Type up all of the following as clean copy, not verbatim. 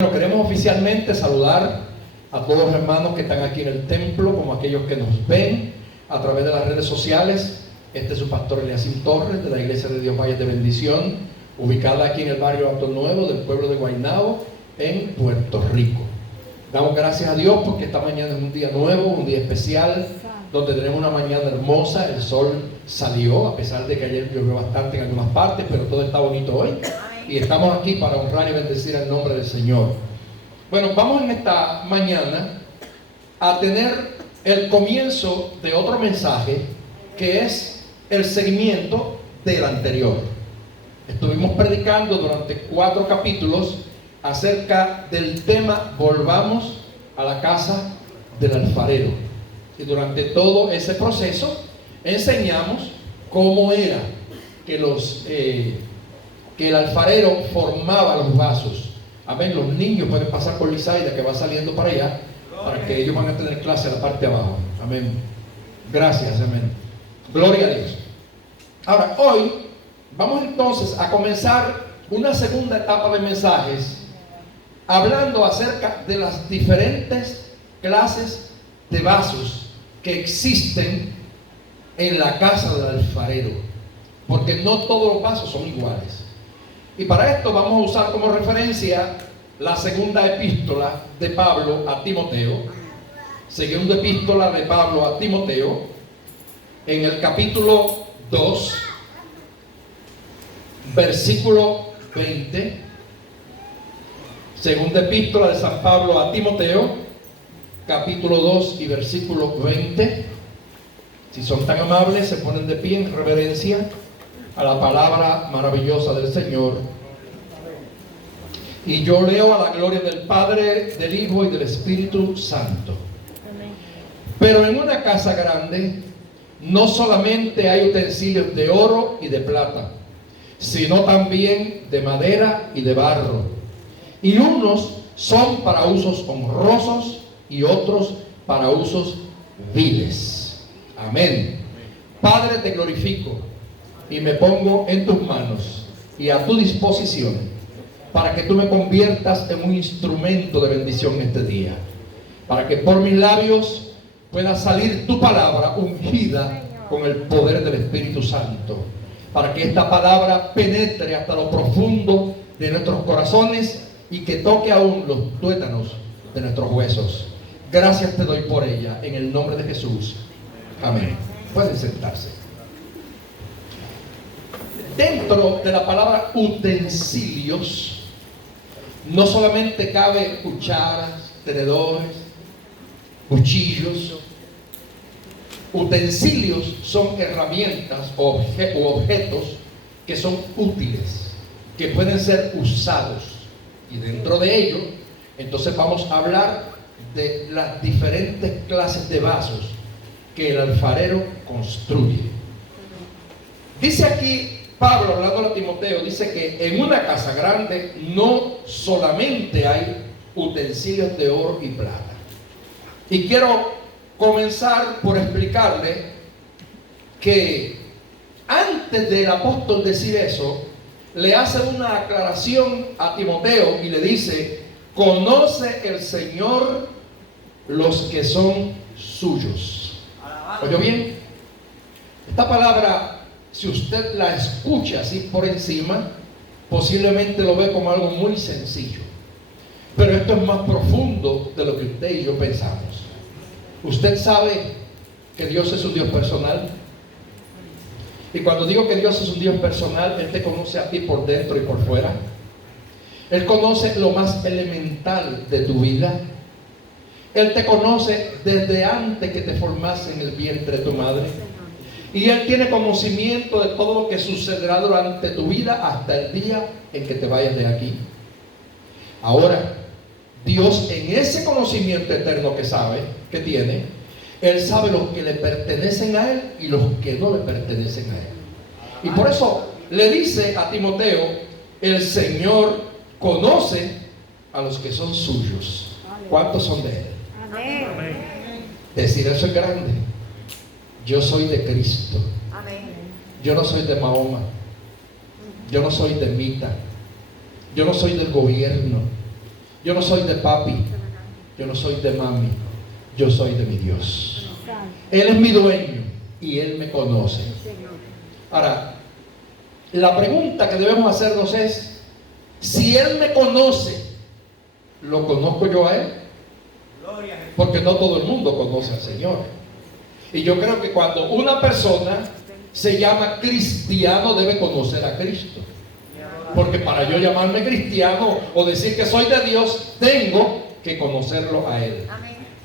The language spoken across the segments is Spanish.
Bueno, queremos oficialmente saludar a todos los hermanos que están aquí en el templo, como aquellos que nos ven a través de las redes sociales. Este es su pastor Eliasín Torres, de la Iglesia de Dios Valles de Bendición, ubicada aquí en el barrio Alto Nuevo del pueblo de Guaynabo, en Puerto Rico. Damos gracias a Dios porque esta mañana es un día nuevo, un día especial, donde tenemos una mañana hermosa. El sol salió, a pesar de que ayer llovió bastante en algunas partes, pero todo está bonito hoy. Y estamos aquí para honrar y bendecir el nombre del Señor. Bueno, vamos en esta mañana a tener el comienzo de otro mensaje que es el seguimiento del anterior. Estuvimos predicando durante 4 capítulos acerca del tema "Volvamos a la casa del alfarero". Y durante todo ese proceso enseñamos cómo era que el alfarero formaba los vasos. Amén. Los niños pueden pasar por Lisaida, que va saliendo para allá, para que ellos van a tener clase a la parte de abajo. Amén. Gracias, amén. Gloria a Dios. Ahora, hoy vamos entonces a comenzar una segunda etapa de mensajes, hablando acerca de las diferentes clases de vasos que existen en la casa del alfarero, porque no todos los vasos son iguales. Y para esto vamos a usar como referencia la segunda epístola de Pablo a Timoteo. Segunda epístola de Pablo a Timoteo, en el capítulo 2, versículo 20. Segunda epístola de San Pablo a Timoteo, capítulo 2 y versículo 20. Si son tan amables, se ponen de pie en reverencia a la palabra maravillosa del Señor. Y yo leo a la gloria del Padre, del Hijo y del Espíritu Santo. Amén. Pero en una casa grande no solamente hay utensilios de oro y de plata, sino también de madera y de barro. Y unos son para usos honrosos y otros para usos viles. Amén. Padre, te glorifico y me pongo en tus manos y a tu disposición para que tú me conviertas en un instrumento de bendición este día, para que por mis labios pueda salir tu palabra ungida con el poder del Espíritu Santo, para que esta palabra penetre hasta lo profundo de nuestros corazones y que toque aún los tuétanos de nuestros huesos. Gracias te doy por ella, en el nombre de Jesús. Amén. Pueden sentarse. Dentro de la palabra utensilios no solamente cabe cucharas, tenedores, cuchillos. Utensilios son herramientas o objetos que son útiles, que pueden ser usados. Y dentro de ello, entonces vamos a hablar de las diferentes clases de vasos que el alfarero construye. Dice aquí Pablo, hablando a Timoteo, dice que en una casa grande no solamente hay utensilios de oro y plata. Y quiero comenzar por explicarle que antes del apóstol decir eso, le hace una aclaración a Timoteo y le dice: conoce el Señor los que son suyos. ¿Oyó bien? Esta palabra, si usted la escucha así por encima, posiblemente lo ve como algo muy sencillo. Pero esto es más profundo de lo que usted y yo pensamos. Usted sabe que Dios es un Dios personal. Y cuando digo que Dios es un Dios personal, Él te conoce a ti por dentro y por fuera. Él conoce lo más elemental de tu vida. Él te conoce desde antes que te formaste en el vientre de tu madre. Y Él tiene conocimiento de todo lo que sucederá durante tu vida hasta el día en que te vayas de aquí. Ahora, Dios, en ese conocimiento eterno que sabe, que tiene, Él sabe los que le pertenecen a Él y los que no le pertenecen a Él. Y por eso le dice a Timoteo: el Señor conoce a los que son suyos. ¿Cuántos son de Él? Amén. Decir eso es grande. Yo soy de Cristo. Amén. Yo no soy de Mahoma. Yo no soy de Mita. Yo no soy del gobierno. Yo no soy de papi, yo no soy de mami, yo soy de mi Dios. Él es mi dueño y Él me conoce. Ahora, la pregunta que debemos hacernos es, si Él me conoce, ¿lo conozco yo a Él? Porque no todo el mundo conoce al Señor. Y yo creo que cuando una persona se llama cristiano, debe conocer a Cristo. Porque para yo llamarme cristiano o decir que soy de Dios, tengo que conocerlo a Él.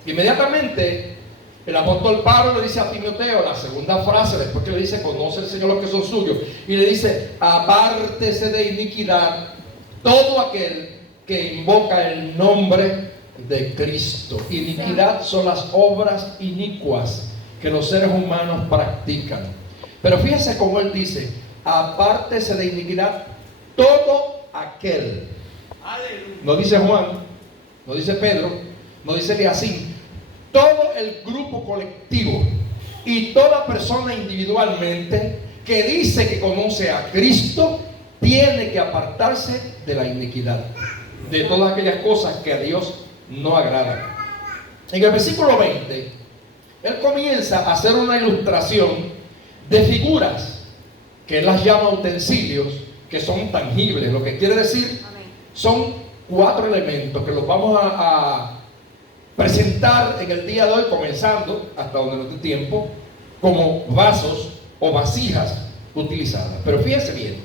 Inmediatamente el apóstol Pablo le dice a Timoteo, la segunda frase, después que le dice, conoce el Señor los que son suyos, y le dice, apártese de iniquidad todo aquel que invoca el nombre de Cristo. Iniquidad son las obras inicuas que los seres humanos practican. Pero fíjese cómo él dice, apártese de iniquidad todo aquel. No dice Juan, no dice Pedro, no dice Eliasín. Todo el grupo colectivo y toda persona individualmente que dice que conoce a Cristo tiene que apartarse de la iniquidad, de todas aquellas cosas que a Dios no agradan. En el versículo 20, él comienza a hacer una ilustración de figuras que él las llama utensilios, que son tangibles. Lo que quiere decir, son 4 elementos que los vamos a presentar en el día de hoy, comenzando hasta donde nos dé tiempo, como vasos o vasijas utilizadas. Pero fíjense bien,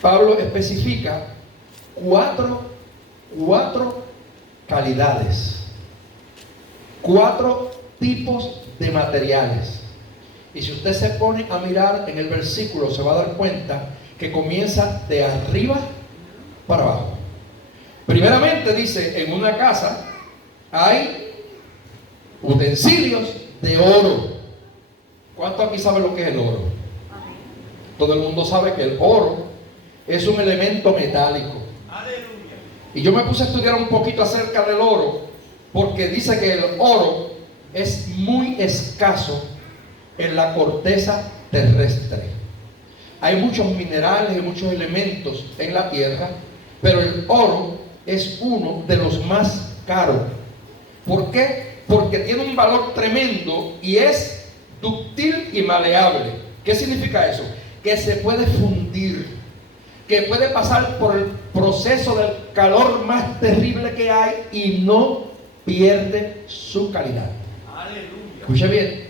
Pablo especifica cuatro calidades, 4 tipos de materiales. Y si usted se pone a mirar en el versículo, se va a dar cuenta que comienza de arriba para abajo. Primeramente dice, en una casa hay utensilios de oro. ¿Cuántos aquí saben lo que es el oro? Todo el mundo sabe que el oro es un elemento metálico. Y yo me puse a estudiar un poquito acerca del oro, porque dice que el oro es muy escaso en la corteza terrestre. Hay muchos minerales y muchos elementos en la tierra, pero el oro es uno de los más caros. ¿Por qué? Porque tiene un valor tremendo y es dúctil y maleable. ¿Qué significa eso? Que se puede fundir, que puede pasar por el proceso del calor más terrible que hay y no pierde su calidad. Aleluya. Escuche bien.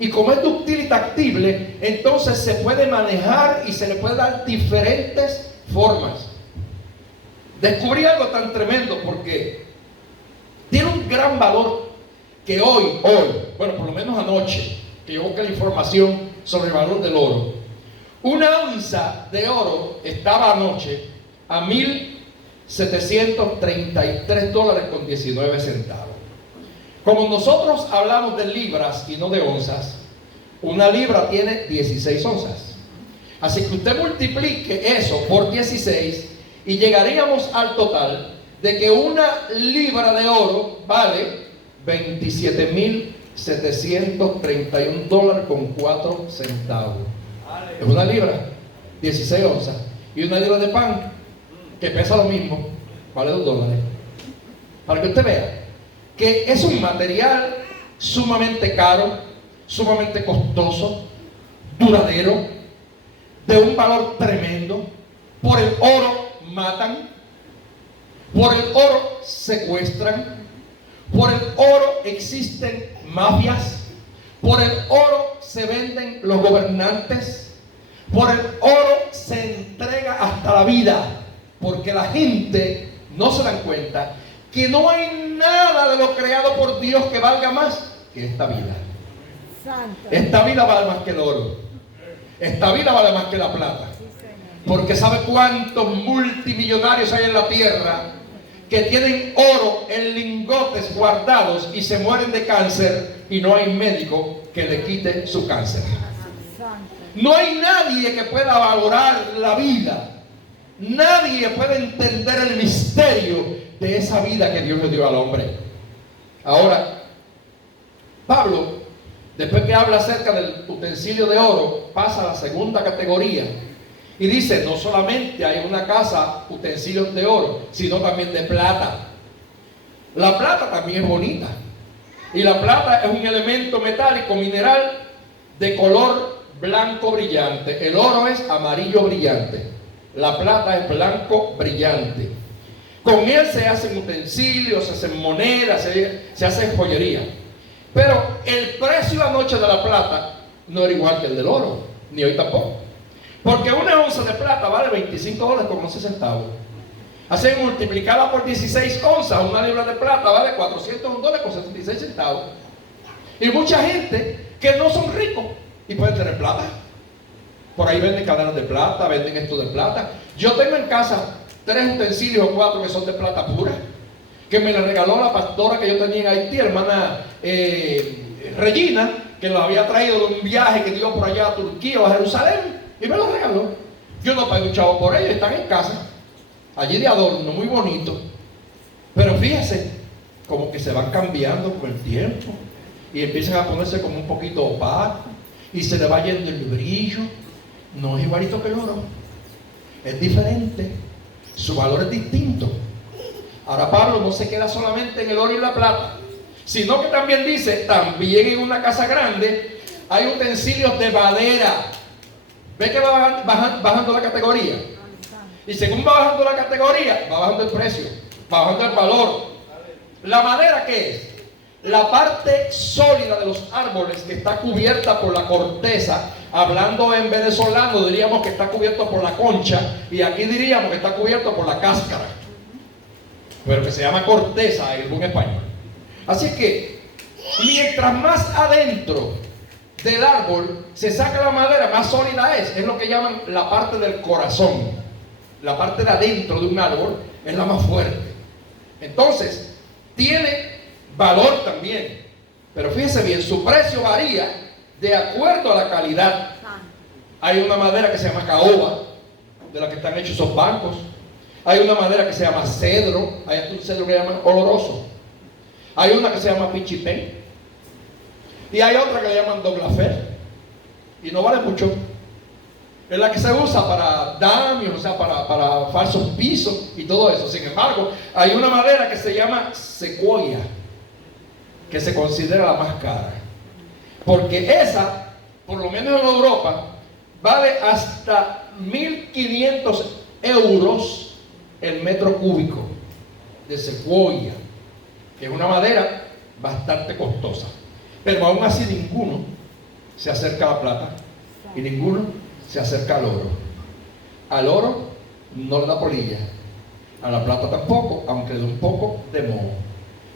Y como es dúctil y tactible, entonces se puede manejar y se le puede dar diferentes formas. Descubrí algo tan tremendo porque tiene un gran valor que hoy, bueno, por lo menos anoche, que yo busqué la información sobre el valor del oro. Una onza de oro estaba anoche a $1,733.19. Como nosotros hablamos de libras y no de onzas, una libra tiene 16 onzas. Así que usted multiplique eso por 16 y llegaríamos al total de que una libra de oro vale $27,731.04. Es una libra, 16 onzas. Y una libra de pan, que pesa lo mismo, vale $2. Para que usted vea que es un material sumamente caro, sumamente costoso, duradero, de un valor tremendo. Por el oro matan, por el oro secuestran, por el oro existen mafias, por el oro se venden los gobernantes, por el oro se entrega hasta la vida, porque la gente no se dan cuenta que no hay nada de lo creado por Dios que valga más que esta vida. Santo. Esta vida vale más que el oro. Esta vida vale más que la plata. Porque ¿sabe cuántos multimillonarios hay en la tierra que tienen oro en lingotes guardados y se mueren de cáncer y no hay médico que le quite su cáncer? No hay nadie que pueda valorar la vida. Nadie puede entender el misterio de esa vida que Dios le dio al hombre. Ahora, Pablo, después que habla acerca del utensilio de oro, pasa a la segunda categoría Y dice, no solamente hay en una casa utensilios de oro, sino también de plata. La plata también es bonita. Y la plata es un elemento metálico mineral de color blanco brillante. El oro es amarillo brillante. La plata es blanco brillante. Con él se hacen utensilios, se hacen monedas, se hace joyería. Pero el precio anoche de la plata no era igual que el del oro, ni hoy tampoco. Porque una onza de plata vale $25 con 11 centavos. Así multiplicada por 16 onzas, una libra de plata vale $401 con 76 centavos. Y mucha gente que no son ricos y pueden tener plata. Por ahí venden cadenas de plata, venden esto de plata. Yo tengo en casa 3 utensilios o 4 que son de plata pura, que me la regaló la pastora que yo tenía en Haití, hermana Regina, que lo había traído de un viaje que dio por allá a Turquía o a Jerusalén, y me lo regaló. Yo no pagué un chavo por ellos, están en casa, allí de adorno, muy bonito. Pero fíjese, como que se van cambiando con el tiempo, y empiezan a ponerse como un poquito opaco, y se le va yendo el brillo. No es igualito que el oro, es diferente, su valor es distinto. Ahora Pablo no se queda solamente en el oro y la plata, sino que también dice, también en una casa grande hay utensilios de madera. ¿Ve que va bajando la categoría? Y según va bajando la categoría, va bajando el precio, va bajando el valor. ¿La madera qué es? La parte sólida de los árboles que está cubierta por la corteza. Hablando en venezolano diríamos que está cubierto por la concha, y aquí diríamos que está cubierto por la cáscara, pero que se llama corteza en el buen español. Así que mientras más adentro del árbol se saca la madera, más sólida es lo que llaman la parte del corazón. La parte de adentro de un árbol es la más fuerte. Entonces tiene valor también, pero fíjese bien, su precio varía de acuerdo a la calidad. Hay una madera que se llama caoba, de la que están hechos esos bancos. Hay una madera que se llama cedro, hay un cedro que se llama oloroso. Hay una que se llama pichipén. Y hay otra que le llaman doblafer. Y no vale mucho. Es la que se usa para damios, o sea, para falsos pisos y todo eso. Sin embargo, hay una madera que se llama secuoya, que se considera la más cara. Porque esa, por lo menos en Europa, vale hasta 1.500 euros el metro cúbico de secuoya, que es una madera bastante costosa. Pero aún así ninguno se acerca a la plata y ninguno se acerca al oro. Al oro no le da polilla, a la plata tampoco, aunque le da un poco de moho.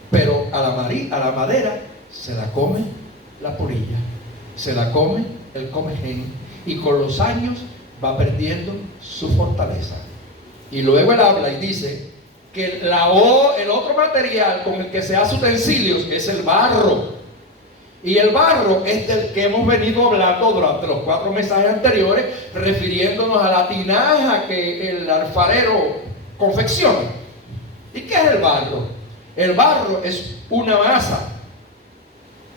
Pero a la madera se la come la polilla, se la come el comején, y con los años va perdiendo su fortaleza. Y luego él habla y dice que el otro material con el que se hace utensilios es el barro. Y el barro es del que hemos venido hablando durante los 4 mensajes anteriores, refiriéndonos a la tinaja que el alfarero confecciona. ¿Y qué es el barro? El barro es una masa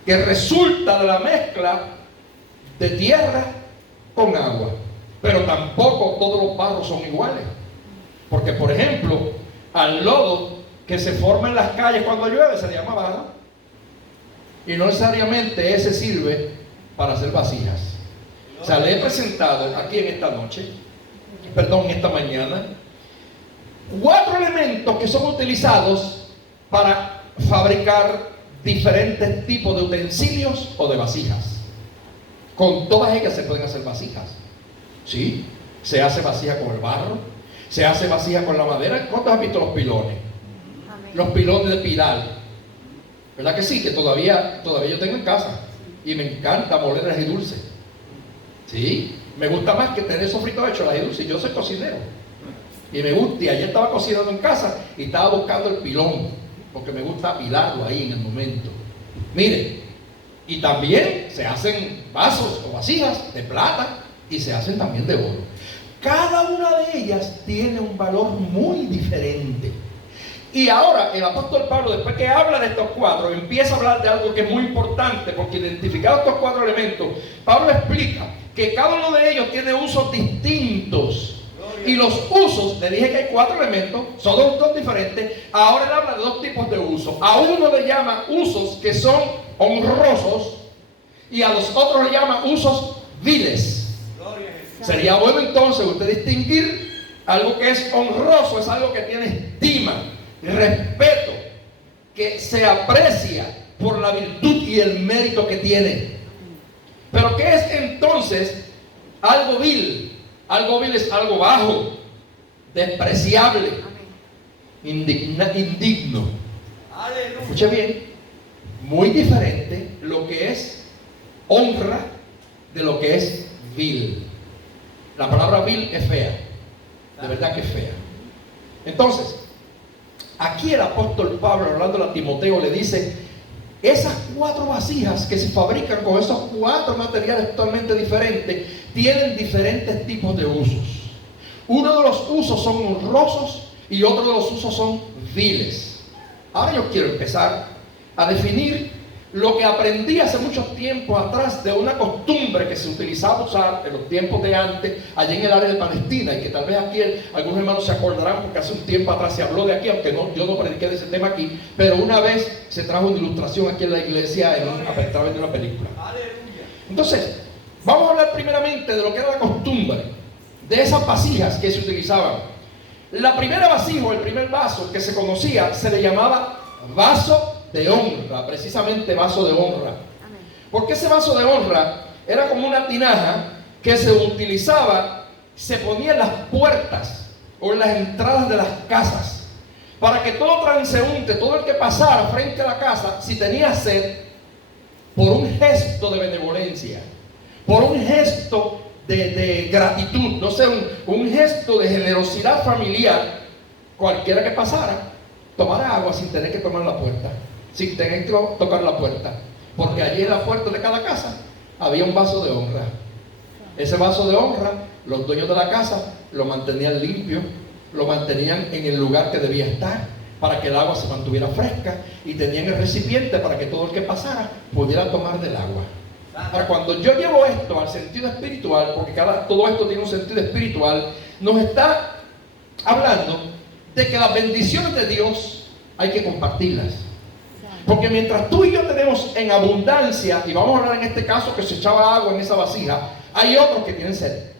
que resulta de la mezcla de tierra con agua. Pero tampoco todos los barros son iguales. Porque, por ejemplo, al lodo que se forma en las calles cuando llueve se le llama barro. Y no necesariamente ese sirve para hacer vasijas. O sea, le he presentado aquí en esta esta mañana, 4 elementos que son utilizados para fabricar diferentes tipos de utensilios o de vasijas. Con todas ellas se pueden hacer vasijas. ¿Sí? Se hace vasija con el barro, se hace vasija con la madera. ¿Cuántos han visto los pilones? Amén. Los pilones de pilar. ¿Verdad que sí? Que todavía yo tengo en casa. Y me encanta moler ají dulce. ¿Sí? Me gusta más que tener sofrito hecho el ají dulce. Yo soy cocinero. Y me gusta. Y ayer estaba cocinando en casa y estaba buscando el pilón, porque me gusta apilarlo ahí en el momento. Mire, y también se hacen vasos o vasijas de plata y se hacen también de oro. Cada una de ellas tiene un valor muy diferente. Y ahora el apóstol Pablo, después que habla de estos 4, empieza a hablar de algo que es muy importante, porque identificados estos 4 elementos, Pablo explica que cada uno de ellos tiene usos distintos. Y los usos, le dije que hay 4 elementos, son dos diferentes. Ahora él habla de 2 tipos de usos. A uno le llama usos que son honrosos y a los otros le llama usos viles. Sería bueno entonces usted distinguir algo que es honroso, es algo que tiene estima, respeto, que se aprecia por la virtud y el mérito que tiene. Pero ¿qué es entonces algo vil? Algo vil es algo bajo, despreciable, indigno. Escuche bien, muy diferente lo que es honra de lo que es vil. La palabra vil es fea, de verdad que es fea. Entonces, aquí el apóstol Pablo, hablando a Timoteo, le dice: esas 4 vasijas que se fabrican con esos 4 materiales totalmente diferentes tienen diferentes tipos de usos. Uno de los usos son honrosos y otro de los usos son viles. Ahora yo quiero empezar a definir lo que aprendí hace mucho tiempo atrás de una costumbre que se utilizaba usar en los tiempos de antes, allá en el área de Palestina, y que tal vez aquí algunos hermanos se acordarán porque hace un tiempo atrás se habló de aquí, aunque yo no prediqué de ese tema aquí, pero una vez se trajo una ilustración aquí en la iglesia a través de una película. Entonces, vamos a hablar primeramente de lo que era la costumbre, de esas vasijas que se utilizaban. La primera vasija, o el primer vaso que se conocía, se le llamaba vaso de honra, precisamente vaso de honra. Porque ese vaso de honra era como una tinaja que se utilizaba, se ponía en las puertas o en las entradas de las casas, para que todo transeúnte, todo el que pasara frente a la casa, si tenía sed, por un gesto de benevolencia, por un gesto de gratitud, no sé, un gesto de generosidad familiar, cualquiera que pasara, tomara agua sin tener que tomar la puerta, sin tener que tocar la puerta, porque allí en la puerta de cada casa había un vaso de honra. Ese vaso de honra, los dueños de la casa lo mantenían limpio, lo mantenían en el lugar que debía estar, para que el agua se mantuviera fresca, y tenían el recipiente para que todo el que pasara pudiera tomar del agua. Ahora, cuando yo llevo esto al sentido espiritual, porque todo esto tiene un sentido espiritual, nos está hablando de que las bendiciones de Dios hay que compartirlas. Porque mientras tú y yo tenemos en abundancia, y vamos a hablar en este caso que se echaba agua en esa vasija, hay otros que tienen sed.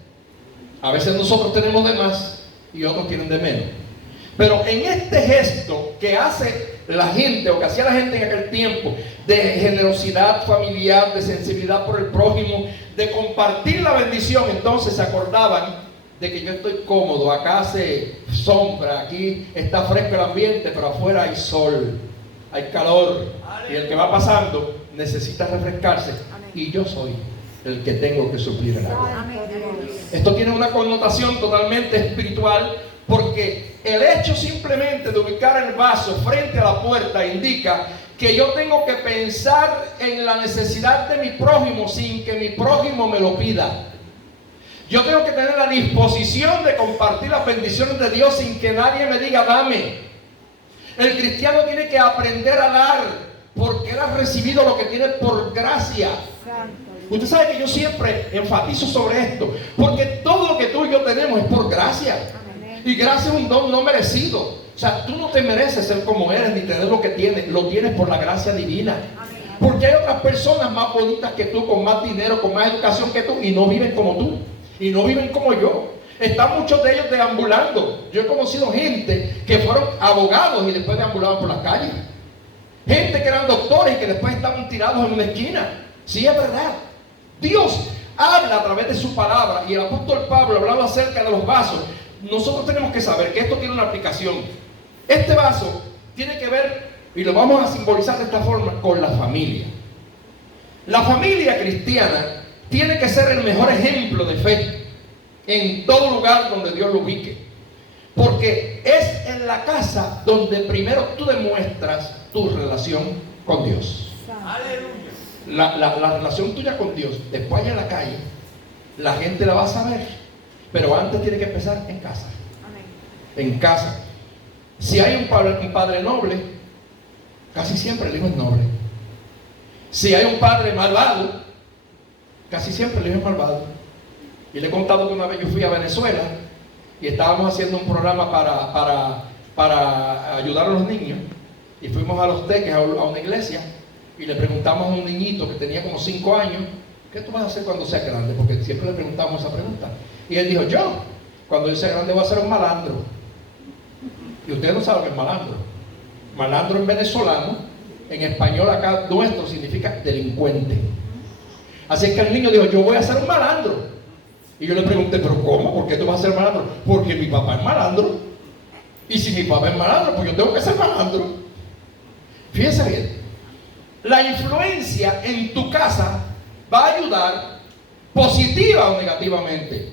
A veces nosotros tenemos de más y otros tienen de menos. Pero en este gesto que hace la gente, o que hacía la gente en aquel tiempo, de generosidad familiar, de sensibilidad por el prójimo, de compartir la bendición, entonces se acordaban de que yo estoy cómodo, acá hace sombra, aquí está fresco el ambiente, pero afuera hay sol, hay calor, y el que va pasando necesita refrescarse, y yo soy el que tengo que suplir el agua. Esto tiene una connotación totalmente espiritual, porque el hecho simplemente de ubicar el vaso frente a la puerta indica que yo tengo que pensar en la necesidad de mi prójimo sin que mi prójimo me lo pida. Yo tengo que tener la disposición de compartir las bendiciones de Dios sin que nadie me diga dame. El cristiano tiene que aprender a dar, porque él ha recibido lo que tiene por gracia. Usted sabe que yo siempre enfatizo sobre esto, porque todo lo que tú y yo tenemos es por gracia. Y gracia es un don no merecido. O sea, tú no te mereces ser como eres ni tener lo que tienes. Lo tienes por la gracia divina. Porque hay otras personas más bonitas que tú, con más dinero, con más educación que tú, y no viven como tú, y no viven como yo. Están muchos de ellos deambulando. Yo he conocido gente que fueron abogados y después deambulaban por las calles. Gente que eran doctores y que después estaban tirados en una esquina. Sí, es verdad. Dios habla a través de su palabra, y el apóstol Pablo hablaba acerca de los vasos. Nosotros tenemos que saber que esto tiene una aplicación. Este vaso tiene que ver, y lo vamos a simbolizar de esta forma, con la familia. La familia cristiana tiene que ser el mejor ejemplo de fe en todo lugar donde Dios lo ubique, porque es en la casa donde primero tú demuestras tu relación con Dios. La relación tuya con Dios, después allá en la calle, la gente la va a saber. Pero antes tiene que empezar en casa. En casa. Si hay un padre noble, casi siempre el hijo es noble. Si hay un padre malvado, casi siempre el hijo es malvado. Y le he contado que una vez yo fui a Venezuela y estábamos haciendo un programa para ayudar a los niños. Y fuimos a Los Teques, a una iglesia, y le preguntamos a un niñito que tenía como 5 años, ¿qué tú vas a hacer cuando seas grande? Porque siempre le preguntamos esa pregunta. Y él dijo, yo, cuando yo sea grande voy a ser un malandro. Y ustedes no saben lo que es malandro. Malandro en venezolano, en español acá nuestro significa delincuente. Así que el niño dijo, yo voy a ser un malandro. Y yo le pregunté, ¿pero cómo? ¿Por qué tú vas a ser malandro? Porque mi papá es malandro. Y si mi papá es malandro, pues yo tengo que ser malandro. Fíjense bien, la influencia en tu casa va a ayudar positiva o negativamente.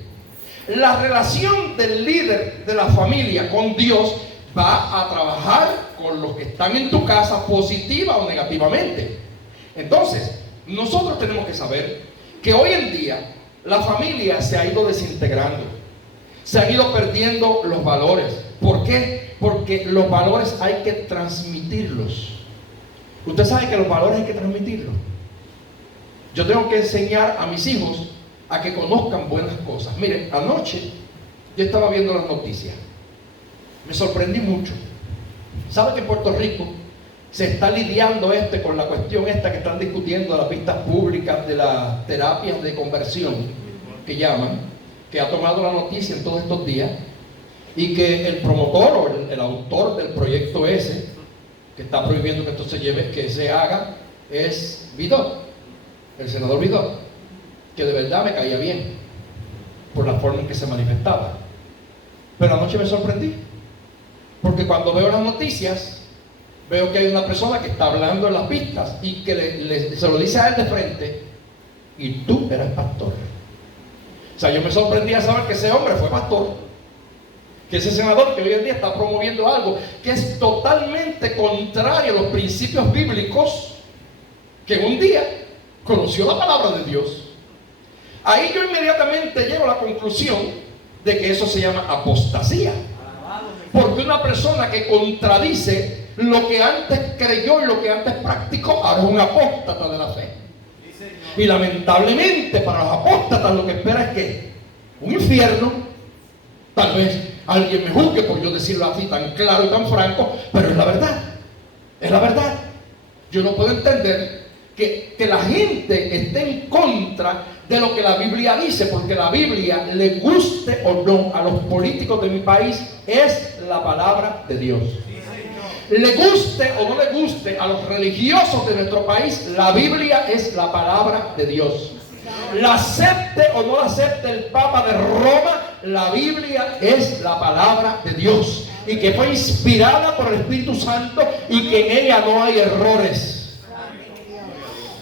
La relación del líder de la familia con Dios va a trabajar con los que están en tu casa positiva o negativamente. Entonces, nosotros tenemos que saber que hoy en día la familia se ha ido desintegrando, se han ido perdiendo los valores. ¿Por qué? Porque los valores hay que transmitirlos. Usted sabe que los valores hay que transmitirlos. Yo tengo que enseñar a mis hijos a que conozcan buenas cosas. Miren, anoche yo estaba viendo las noticias. Me sorprendí mucho. ¿Sabe que en Puerto Rico se está lidiando con la cuestión esta que están discutiendo de las vistas públicas, de las terapias de conversión, que llaman, que ha tomado la noticia en todos estos días, y que el promotor o el autor del proyecto ese, que está prohibiendo que esto se haga, es Vidot, el senador Vidot, que de verdad me caía bien por la forma en que se manifestaba. Pero anoche me sorprendí, porque cuando veo las noticias, veo que hay una persona que está hablando en las pistas y que se lo dice a él de frente, y tú eres pastor. O sea, yo me sorprendí a saber que ese hombre fue pastor, que ese senador que hoy en día está promoviendo algo que es totalmente contrario a los principios bíblicos, que un día conoció la palabra de Dios. Ahí yo inmediatamente llego a la conclusión de que eso se llama apostasía, porque una persona que contradice lo que antes creyó y lo que antes practicó, ahora es un apóstata de la fe. Y lamentablemente para los apóstatas lo que espera es que un infierno. Tal vez alguien me juzgue por yo decirlo así tan claro y tan franco, pero es la verdad. Es la verdad. Yo no puedo entender que la gente esté en contra de lo que la Biblia dice, porque la Biblia, le guste o no a los políticos de mi país, es la palabra de Dios. Le guste o no le guste a los religiosos de nuestro país, la Biblia es la palabra de Dios. La acepte o no la acepte el Papa de Roma, la Biblia es la palabra de Dios, y que fue inspirada por el Espíritu Santo y que en ella no hay errores.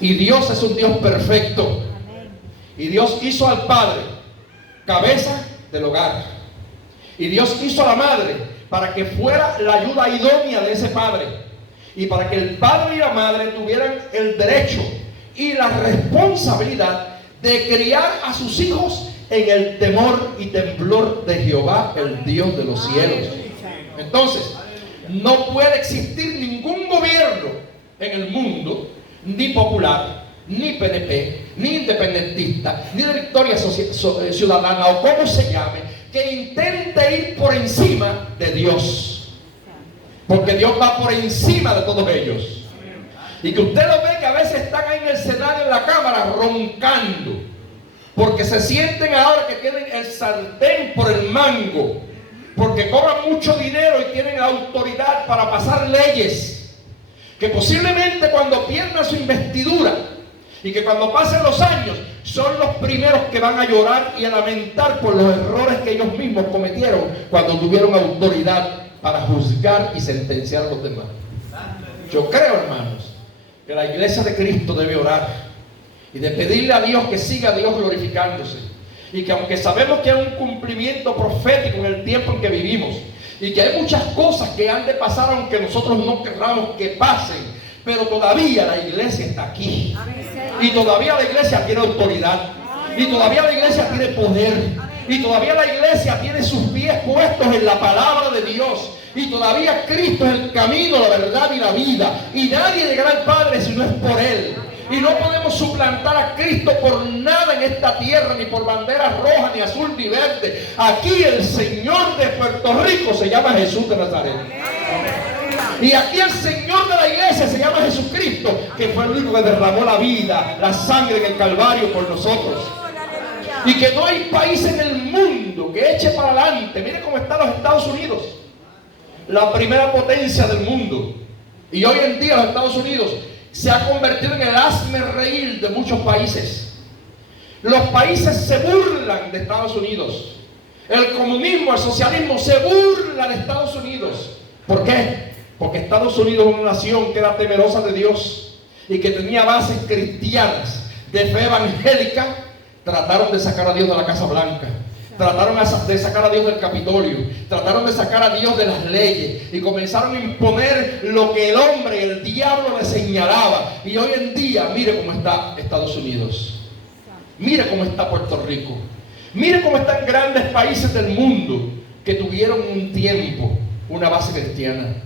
Y Dios es un Dios perfecto. Y Dios hizo al padre cabeza del hogar, y Dios hizo a la madre para que fuera la ayuda idónea de ese padre, y para que el padre y la madre tuvieran el derecho y la responsabilidad de criar a sus hijos en el temor y temblor de Jehová, el Dios de los cielos. Entonces, no puede existir ningún gobierno en el mundo, ni popular, ni PNP, ni independentista, ni de Victoria Ciudadana, o como se llame, que intente ir por encima de Dios, porque Dios va por encima de todos ellos. Y que usted lo ve que a veces están ahí en el Senado, en la Cámara, roncando, porque se sienten ahora que tienen el sartén por el mango, porque cobran mucho dinero y tienen autoridad para pasar leyes, que posiblemente cuando pierdan su investidura y que cuando pasen los años son los primeros que van a llorar y a lamentar por los errores que ellos mismos cometieron cuando tuvieron autoridad para juzgar y sentenciar a los demás. Yo creo, hermanos, que la iglesia de Cristo debe orar y de pedirle a Dios que siga Dios glorificándose, y que aunque sabemos que hay un cumplimiento profético en el tiempo en que vivimos, y que hay muchas cosas que han de pasar aunque nosotros no querramos que pasen, pero todavía la iglesia está aquí, y todavía la iglesia tiene autoridad, y todavía la iglesia tiene poder, y todavía la iglesia tiene sus pies puestos en la palabra de Dios, y todavía Cristo es el camino, la verdad y la vida, y nadie llegará al Padre si no es por Él. Y no podemos suplantar a Cristo por nada en esta tierra, ni por banderas rojas, ni azul, ni verde. Aquí el Señor de Puerto Rico se llama Jesús de Nazaret. Y aquí el Señor de la iglesia se llama Jesucristo, que fue el único que derramó la vida, la sangre en el Calvario por nosotros. Y que no hay país en el mundo que eche para adelante. Mire cómo están los Estados Unidos, la primera potencia del mundo. Y hoy en día los Estados Unidos se ha convertido en el hazmerreír de muchos países. Los países se burlan de Estados Unidos. El comunismo, el socialismo se burla de Estados Unidos. ¿Por qué? Porque Estados Unidos es una nación que era temerosa de Dios y que tenía bases cristianas de fe evangélica. Trataron de sacar a Dios de la Casa Blanca. Trataron de sacar a Dios del Capitolio. Trataron de sacar a Dios de las leyes. Y comenzaron a imponer lo que el hombre, el diablo le señalaba. Y hoy en día, mire cómo está Estados Unidos. Mire cómo está Puerto Rico. Mire cómo están grandes países del mundo que tuvieron un tiempo una base cristiana.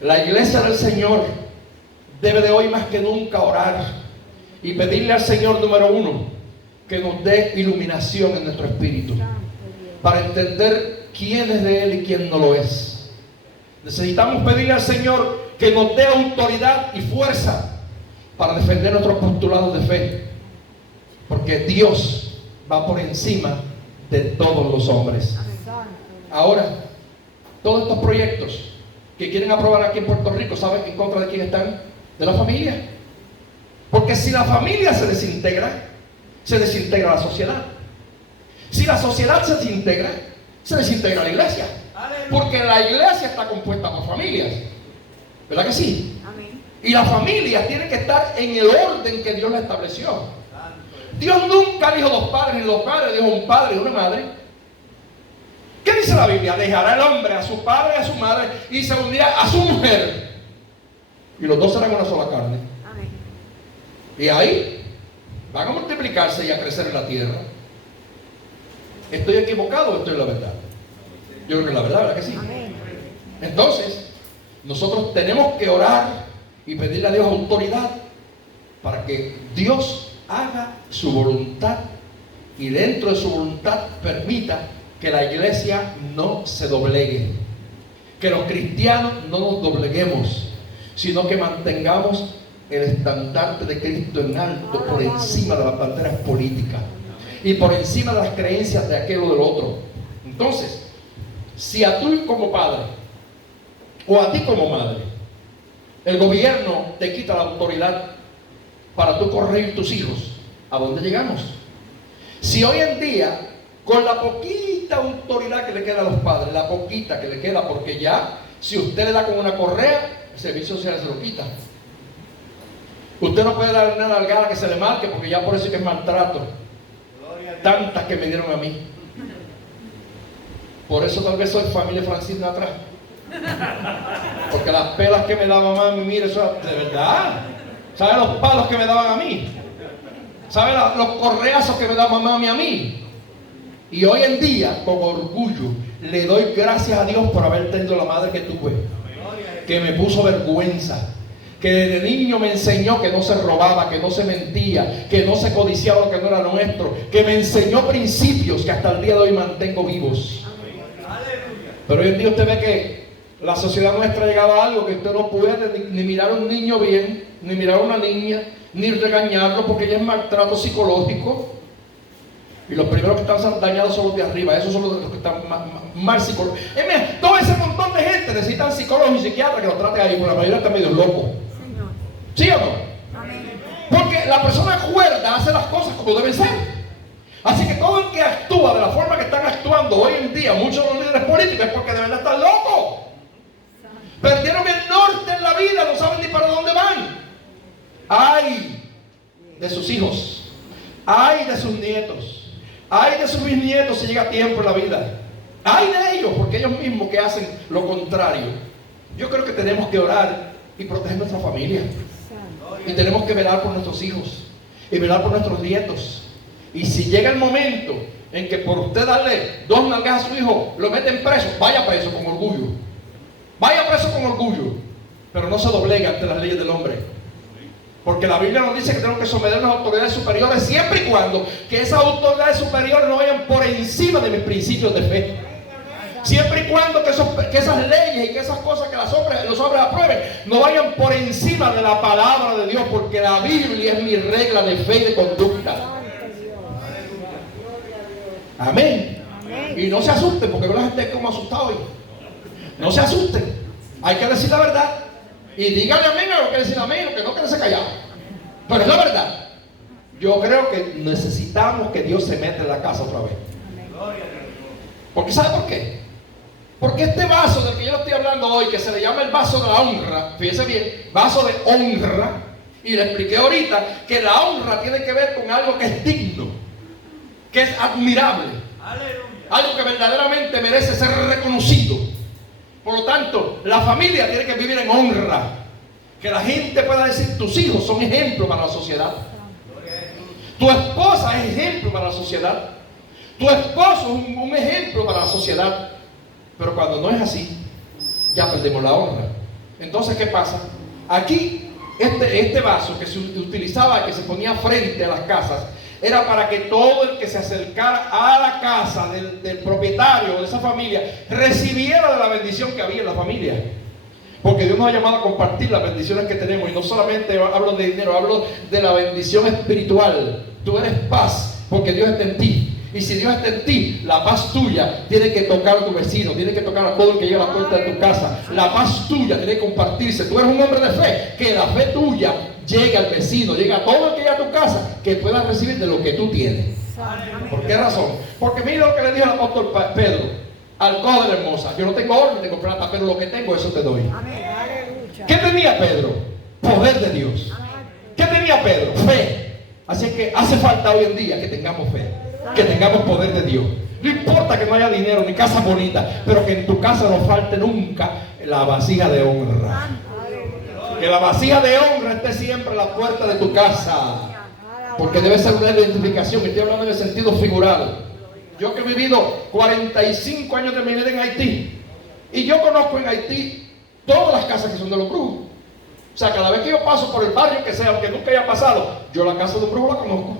La iglesia del Señor debe de hoy más que nunca orar y pedirle al Señor, número uno, que nos dé iluminación en nuestro espíritu para entender quién es de Él y quién no lo es. Necesitamos pedirle al Señor que nos dé autoridad y fuerza para defender nuestros postulados de fe, porque Dios va por encima de todos los hombres. Ahora, todos estos proyectos que quieren aprobar aquí en Puerto Rico, ¿saben en contra de quién están? De la familia. Porque si la familia se desintegra la sociedad. Si la sociedad se desintegra la iglesia. Porque la iglesia está compuesta por familias. ¿Verdad que sí? Amén. Y las familias tienen que estar en el orden que Dios la estableció. Dios nunca dijo dos padres, ni dos padres, dijo un padre y una madre. ¿Qué dice la Biblia? Dejará el hombre a su padre y a su madre y se unirá a su mujer. Y los dos serán una sola carne. Amén. Y ahí van a multiplicarse y a crecer en la tierra. ¿Estoy equivocado o estoy en la verdad? Yo creo que la verdad que sí. Amén. Entonces, nosotros tenemos que orar y pedirle a Dios autoridad para que Dios haga su voluntad y dentro de su voluntad permita que la iglesia no se doblegue, que los cristianos no nos dobleguemos, sino que mantengamos el estandarte de Cristo en alto por encima de las banderas políticas y por encima de las creencias de aquel o del otro. Entonces, si a tú como padre o a ti como madre el gobierno te quita la autoridad para tú corregir tus hijos, ¿a dónde llegamos? Si hoy en día, con la poquita autoridad que le queda a los padres, la poquita que le queda, porque ya si usted le da con una correa, el servicio social se lo quita. Usted no puede dar una nalgada que se le marque, porque ya por eso es que es maltrato. Tantas que me dieron a mí. Por eso tal vez soy familia Francisco atrás. Porque las pelas que me daba mami, mire, eso de verdad. ¿Sabe los palos que me daban a mí? ¿Sabe los correazos que me daba mami a mí? Y hoy en día, con orgullo, le doy gracias a Dios por haber tenido la madre que tuve, que me puso vergüenza, que desde niño me enseñó que no se robaba, que no se mentía, que no se codiciaba lo que no era nuestro, que me enseñó principios que hasta el día de hoy mantengo vivos. Pero hoy en día usted ve que la sociedad nuestra ha llegado a algo que usted no puede ni mirar a un niño bien, ni mirar a una niña, ni regañarlo, porque ya es maltrato psicológico. Y los primeros que están dañados son los de arriba. Esos son los que están mal psicológicos. Es más, todo ese montón de gente necesitan psicólogos y psiquiatras que los traten ahí, porque la mayoría están medio locos. ¿Sí o no? Amén. Porque la persona cuerda hace las cosas como deben ser. Así que todo el que actúa de la forma que están actuando hoy en día muchos de los líderes políticos es porque de verdad están locos. Perdieron el norte en la vida, no saben ni para dónde van. Ay de sus hijos, ay de sus nietos, ay de sus bisnietos si llega tiempo en la vida. Ay de ellos, porque ellos mismos que hacen lo contrario. Yo creo que tenemos que orar y proteger nuestra familia. Y tenemos que velar por nuestros hijos y velar por nuestros nietos. Y si llega el momento en que por usted darle 2 nalgas a su hijo, lo meten preso, vaya preso con orgullo. Vaya preso con orgullo. Pero no se doblega ante las leyes del hombre. Porque la Biblia nos dice que tenemos que someternos a autoridades superiores siempre y cuando que esas autoridades superiores no vayan por encima de mis principios de fe. Siempre y cuando que esas leyes y que esas cosas que los hombres aprueben no vayan por encima de la palabra de Dios, porque la Biblia es mi regla de fe y de conducta. Amén. Y no se asusten, porque la gente como asustada hoy. No se asusten. Hay que decir la verdad. Y dígale amén a lo que decir amén, lo que no quede callado. Pero es la verdad. Yo creo que necesitamos que Dios se meta en la casa otra vez. Porque ¿sabe por qué? Porque este vaso del que yo le estoy hablando hoy, que se le llama el vaso de la honra, fíjese bien, vaso de honra, y le expliqué ahorita que la honra tiene que ver con algo que es digno, que es admirable, algo que verdaderamente merece ser reconocido. Por lo tanto, la familia tiene que vivir en honra, que la gente pueda decir: tus hijos son ejemplo para la sociedad, tu esposa es ejemplo para la sociedad, tu esposo es un ejemplo para la sociedad. Pero cuando no es así, ya perdemos la honra. Entonces, ¿qué pasa? Aquí, este vaso que se utilizaba, que se ponía frente a las casas, era para que todo el que se acercara a la casa del propietario de esa familia recibiera de la bendición que había en la familia. Porque Dios nos ha llamado a compartir las bendiciones que tenemos. Y no solamente hablo de dinero, hablo de la bendición espiritual. Tú eres paz, porque Dios está en ti. Y si Dios está en ti, la paz tuya tiene que tocar a tu vecino, tiene que tocar a todo el que llega a la puerta de tu casa. La paz tuya tiene que compartirse. Tú eres un hombre de fe, que la fe tuya llegue al vecino, llegue a todo el que llega a tu casa, que pueda recibir de lo que tú tienes. ¿Por qué razón? Porque mira lo que le dijo el apóstol Pedro al cojo de la hermosa: yo no tengo oro ni tengo plata, pero lo que tengo, eso te doy. ¿Qué tenía Pedro? Poder de Dios. ¿Qué tenía Pedro? Fe. Así es que hace falta hoy en día que tengamos fe, que tengamos poder de Dios. No importa que no haya dinero ni casa bonita, pero que en tu casa no falte nunca la vasija de honra. Que la vasija de honra esté siempre a la puerta de tu casa, porque debe ser una identificación. Estoy hablando en el sentido figurado. Yo que he vivido 45 años de mi vida en Haití, y yo conozco en Haití todas las casas que son de los brujos. O sea, cada vez que yo paso por el barrio que sea, aunque nunca haya pasado, yo la casa de un brujo la conozco.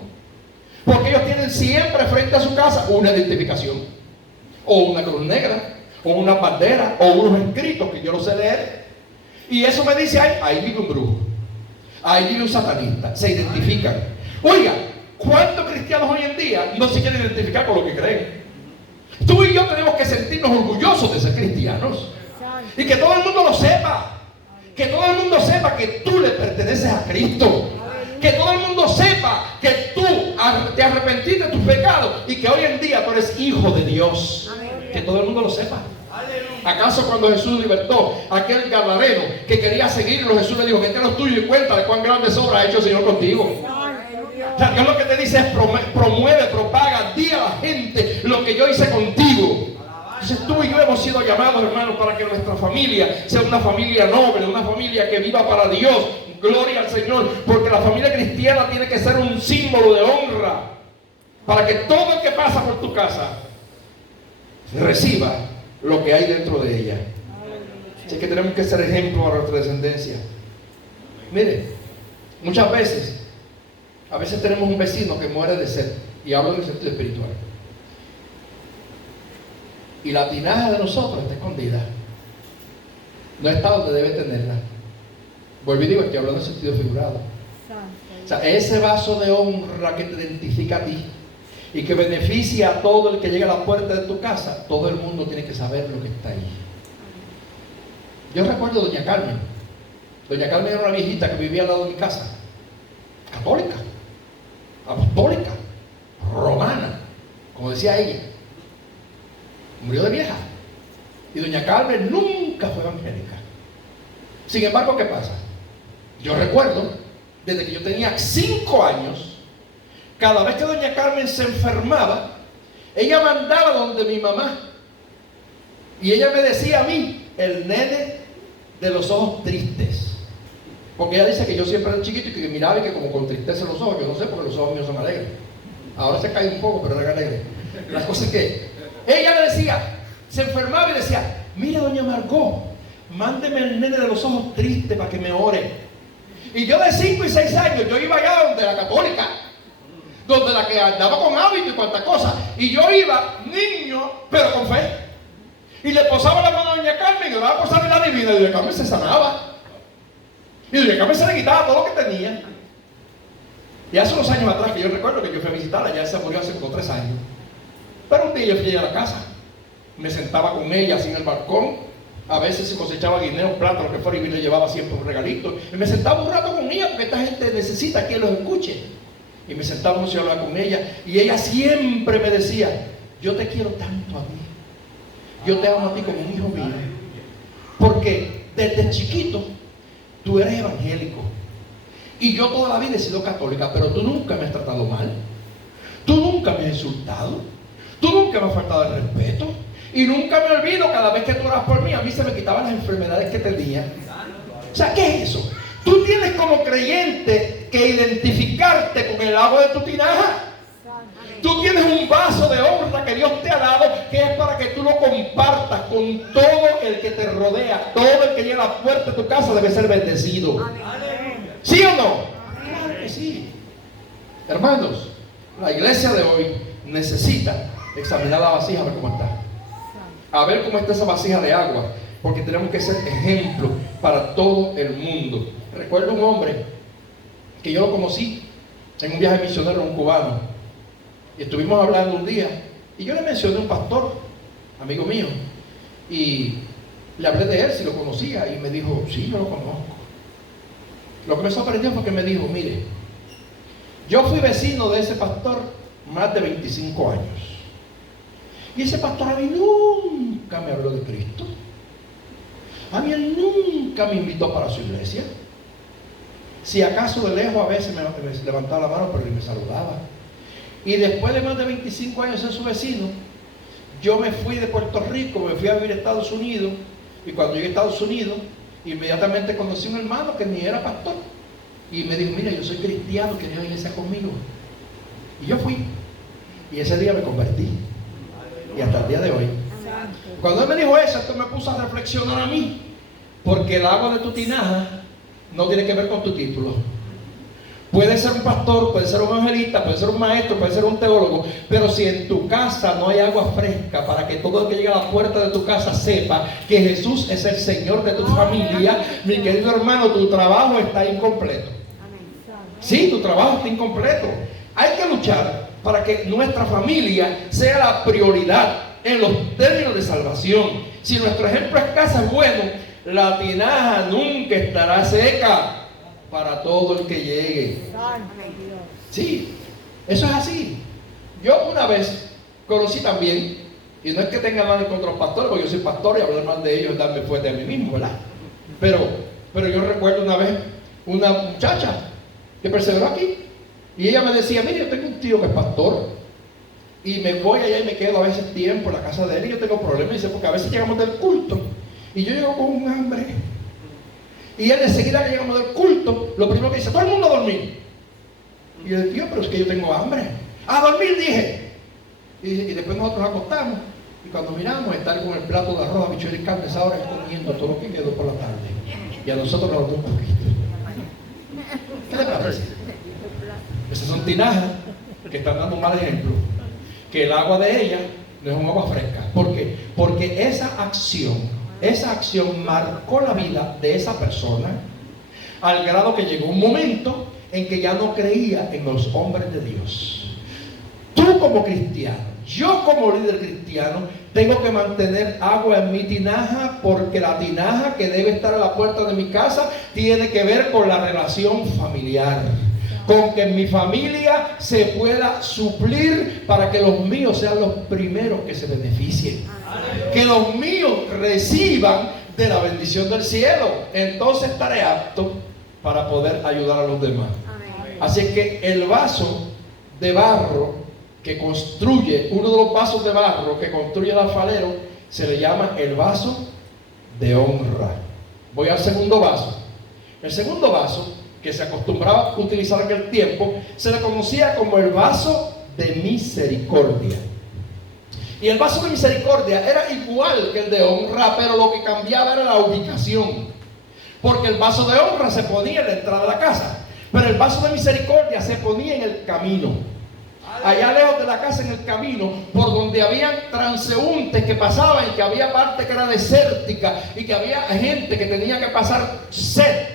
Porque ellos tienen siempre frente a su casa una identificación, o una cruz negra, o una bandera, o unos escritos que yo no sé leer. Y eso me dice: ahí vive un brujo, ahí vive un satanista. Se identifican. Oiga, ¿cuántos cristianos hoy en día no se quieren identificar con lo que creen? Tú y yo tenemos que sentirnos orgullosos de ser cristianos, y que todo el mundo lo sepa. Que todo el mundo sepa que tú le perteneces a Cristo. Que todo el mundo sepa que tú te arrepentiste de tus pecados y que hoy en día tú eres hijo de Dios. Que todo el mundo lo sepa. ¿Acaso cuando Jesús libertó a aquel gadareno que quería seguirlo, Jesús le dijo: que te los tuyos y cuéntale cuán grandes obras ha hecho el Señor contigo? O sea, Dios lo que te dice es: promueve, propaga, di a la gente lo que yo hice contigo. Entonces tú y yo hemos sido llamados, hermanos, para que nuestra familia sea una familia noble, una familia que viva para Dios. Gloria al Señor, porque la familia cristiana tiene que ser un símbolo de honra, para que todo el que pasa por tu casa reciba lo que hay dentro de ella. Así que tenemos que ser ejemplo para nuestra descendencia. Mire, muchas veces, a veces tenemos un vecino que muere de sed, y hablo en el sentido espiritual, y la tinaja de nosotros está escondida, no está donde debe tenerla. Vuelvo y digo, estoy hablando en sentido figurado. O sea, ese vaso de honra que te identifica a ti y que beneficia a todo el que llega a la puerta de tu casa, todo el mundo tiene que saber lo que está ahí. Yo recuerdo a doña Carmen. Doña Carmen era una viejita que vivía al lado de mi casa, católica, apostólica, romana, como decía ella. Murió de vieja. Y doña Carmen nunca fue evangélica. Sin embargo, ¿qué pasa? Yo recuerdo, desde que yo tenía 5 años, cada vez que doña Carmen se enfermaba, ella mandaba donde mi mamá, y ella me decía a mí: el nene de los ojos tristes. Porque ella dice que yo siempre era chiquito y que miraba y que como con tristeza los ojos. Yo no sé, porque los ojos míos son alegres. Ahora se cae un poco, pero era alegre. La cosa es que ella le decía, se enfermaba y decía: mira, doña Margot, mándeme el nene de los ojos tristes para que me ore. Y yo de 5 y 6 años, yo iba allá donde la católica, donde la que andaba con hábito y cuantas cosas. Y yo iba, niño, pero con fe. Y le posaba la mano a doña Carmen y oraba por sanidad divina. Y doña Carmen se sanaba. Y doña Carmen se le quitaba todo lo que tenía. Y hace unos años atrás, que yo recuerdo que yo fui a visitarla, ya se murió hace como 3 años. Pero un día yo fui a la casa. Me sentaba con ella así en el balcón. A veces se cosechaba guineo, plata, lo que fuera, y le llevaba siempre un regalito. Y me sentaba un rato con ella porque esta gente necesita que los escuche. Y me sentaba y hablaba con ella. Y ella siempre me decía: yo te quiero tanto a ti. Yo te amo a ti como un hijo mío. Porque desde chiquito tú eres evangélico. Y yo toda la vida he sido católica, pero tú nunca me has tratado mal. Tú nunca me has insultado. Tú nunca me has faltado el respeto. Y nunca me olvido, cada vez que tú oras por mí, a mí se me quitaban las enfermedades que tenía. O sea, ¿qué es eso? Tú tienes como creyente que identificarte con el agua de tu tinaja. Tú tienes un vaso de honra que Dios te ha dado, que es para que tú lo compartas con todo el que te rodea. Todo el que llega a la puerta de tu casa debe ser bendecido. ¿Sí o no? Claro que sí. Hermanos, la iglesia de hoy necesita examinar la vasija a ver cómo está. A ver cómo está esa vasija de agua, porque tenemos que ser ejemplo para todo el mundo. Recuerdo un hombre que yo lo conocí en un viaje misionero, un cubano, y estuvimos hablando un día, y yo le mencioné a un pastor, amigo mío, y le hablé de él, si lo conocía, y me dijo: sí, yo lo conozco. Lo que me sorprendió fue que me dijo: mire, yo fui vecino de ese pastor más de 25 años. Y ese pastor a mí nunca me habló de Cristo. A mí él nunca me invitó para su iglesia. Si acaso de lejos a veces me levantaba la mano, pero él me saludaba. Y después de más de 25 años ser su vecino, yo me fui de Puerto Rico, me fui a vivir a Estados Unidos. Y cuando llegué a Estados Unidos, inmediatamente conocí a un hermano que ni era pastor. Y me dijo: mira, yo soy cristiano, ¿quieres ir a la iglesia conmigo? Y yo fui. Y ese día me convertí. Y hasta el día de hoy. Cuando él me dijo eso, esto me puso a reflexionar a mí. Porque el agua de tu tinaja no tiene que ver con tu título. Puede ser un pastor, puede ser un evangelista, puede ser un maestro, puede ser un teólogo. Pero si en tu casa no hay agua fresca para que todo el que llega a la puerta de tu casa sepa que Jesús es el Señor de tu familia, mi querido hermano, tu trabajo está incompleto. Sí, tu trabajo está incompleto. Hay que luchar para que nuestra familia sea la prioridad en los términos de salvación. Si nuestro ejemplo es casa es bueno, la tinaja nunca estará seca para todo el que llegue. Sí, eso es así. Yo una vez conocí también, y no es que tenga nada contra los pastores, porque yo soy pastor y hablar mal de ellos es darme fuerte a mí mismo, ¿verdad? Pero yo recuerdo una vez una muchacha que perseveró aquí. Y ella me decía: mire, yo tengo un tío que es pastor y me voy allá y me quedo a veces tiempo en la casa de él y yo tengo problemas. Y dice: porque a veces llegamos del culto y yo llego con un hambre. Y él enseguida que llegamos del culto, lo primero que dice: todo el mundo a dormir. Y yo digo: tío, pero es que yo tengo hambre. A dormir, dije. Y después nosotros nos acostamos y cuando miramos, estar con el plato de arroz, habichuela y carne, esa hora es comiendo todo lo que quedó por la tarde. Y a nosotros nos da un poquito. ¿Qué le parece? Esas son tinajas que están dando un mal ejemplo. Que el agua de ella no es un agua fresca. ¿Por qué? Porque esa acción marcó la vida de esa persona al grado que llegó un momento en que ya no creía en los hombres de Dios. Tú como cristiano, yo como líder cristiano, tengo que mantener agua en mi tinaja, porque la tinaja que debe estar a la puerta de mi casa tiene que ver con la relación familiar. Con que en mi familia se pueda suplir para que los míos sean los primeros que se beneficien. Que los míos reciban de la bendición del cielo. Entonces estaré apto para poder ayudar a los demás. Así que el vaso de barro que construye, uno de los vasos de barro que construye el alfarero, se le llama el vaso de honra. Voy al segundo vaso. El segundo vaso, que se acostumbraba a utilizar en aquel tiempo, se le conocía como el vaso de misericordia. Y el vaso de misericordia era igual que el de honra, pero lo que cambiaba era la ubicación. porque el vaso de honra se ponía en la entrada de la casa, pero el vaso de misericordia se ponía en el camino. Allá lejos de la casa, en el camino, por donde habían transeúntes que pasaban y que había parte que era desértica y que había gente que tenía que pasar sed,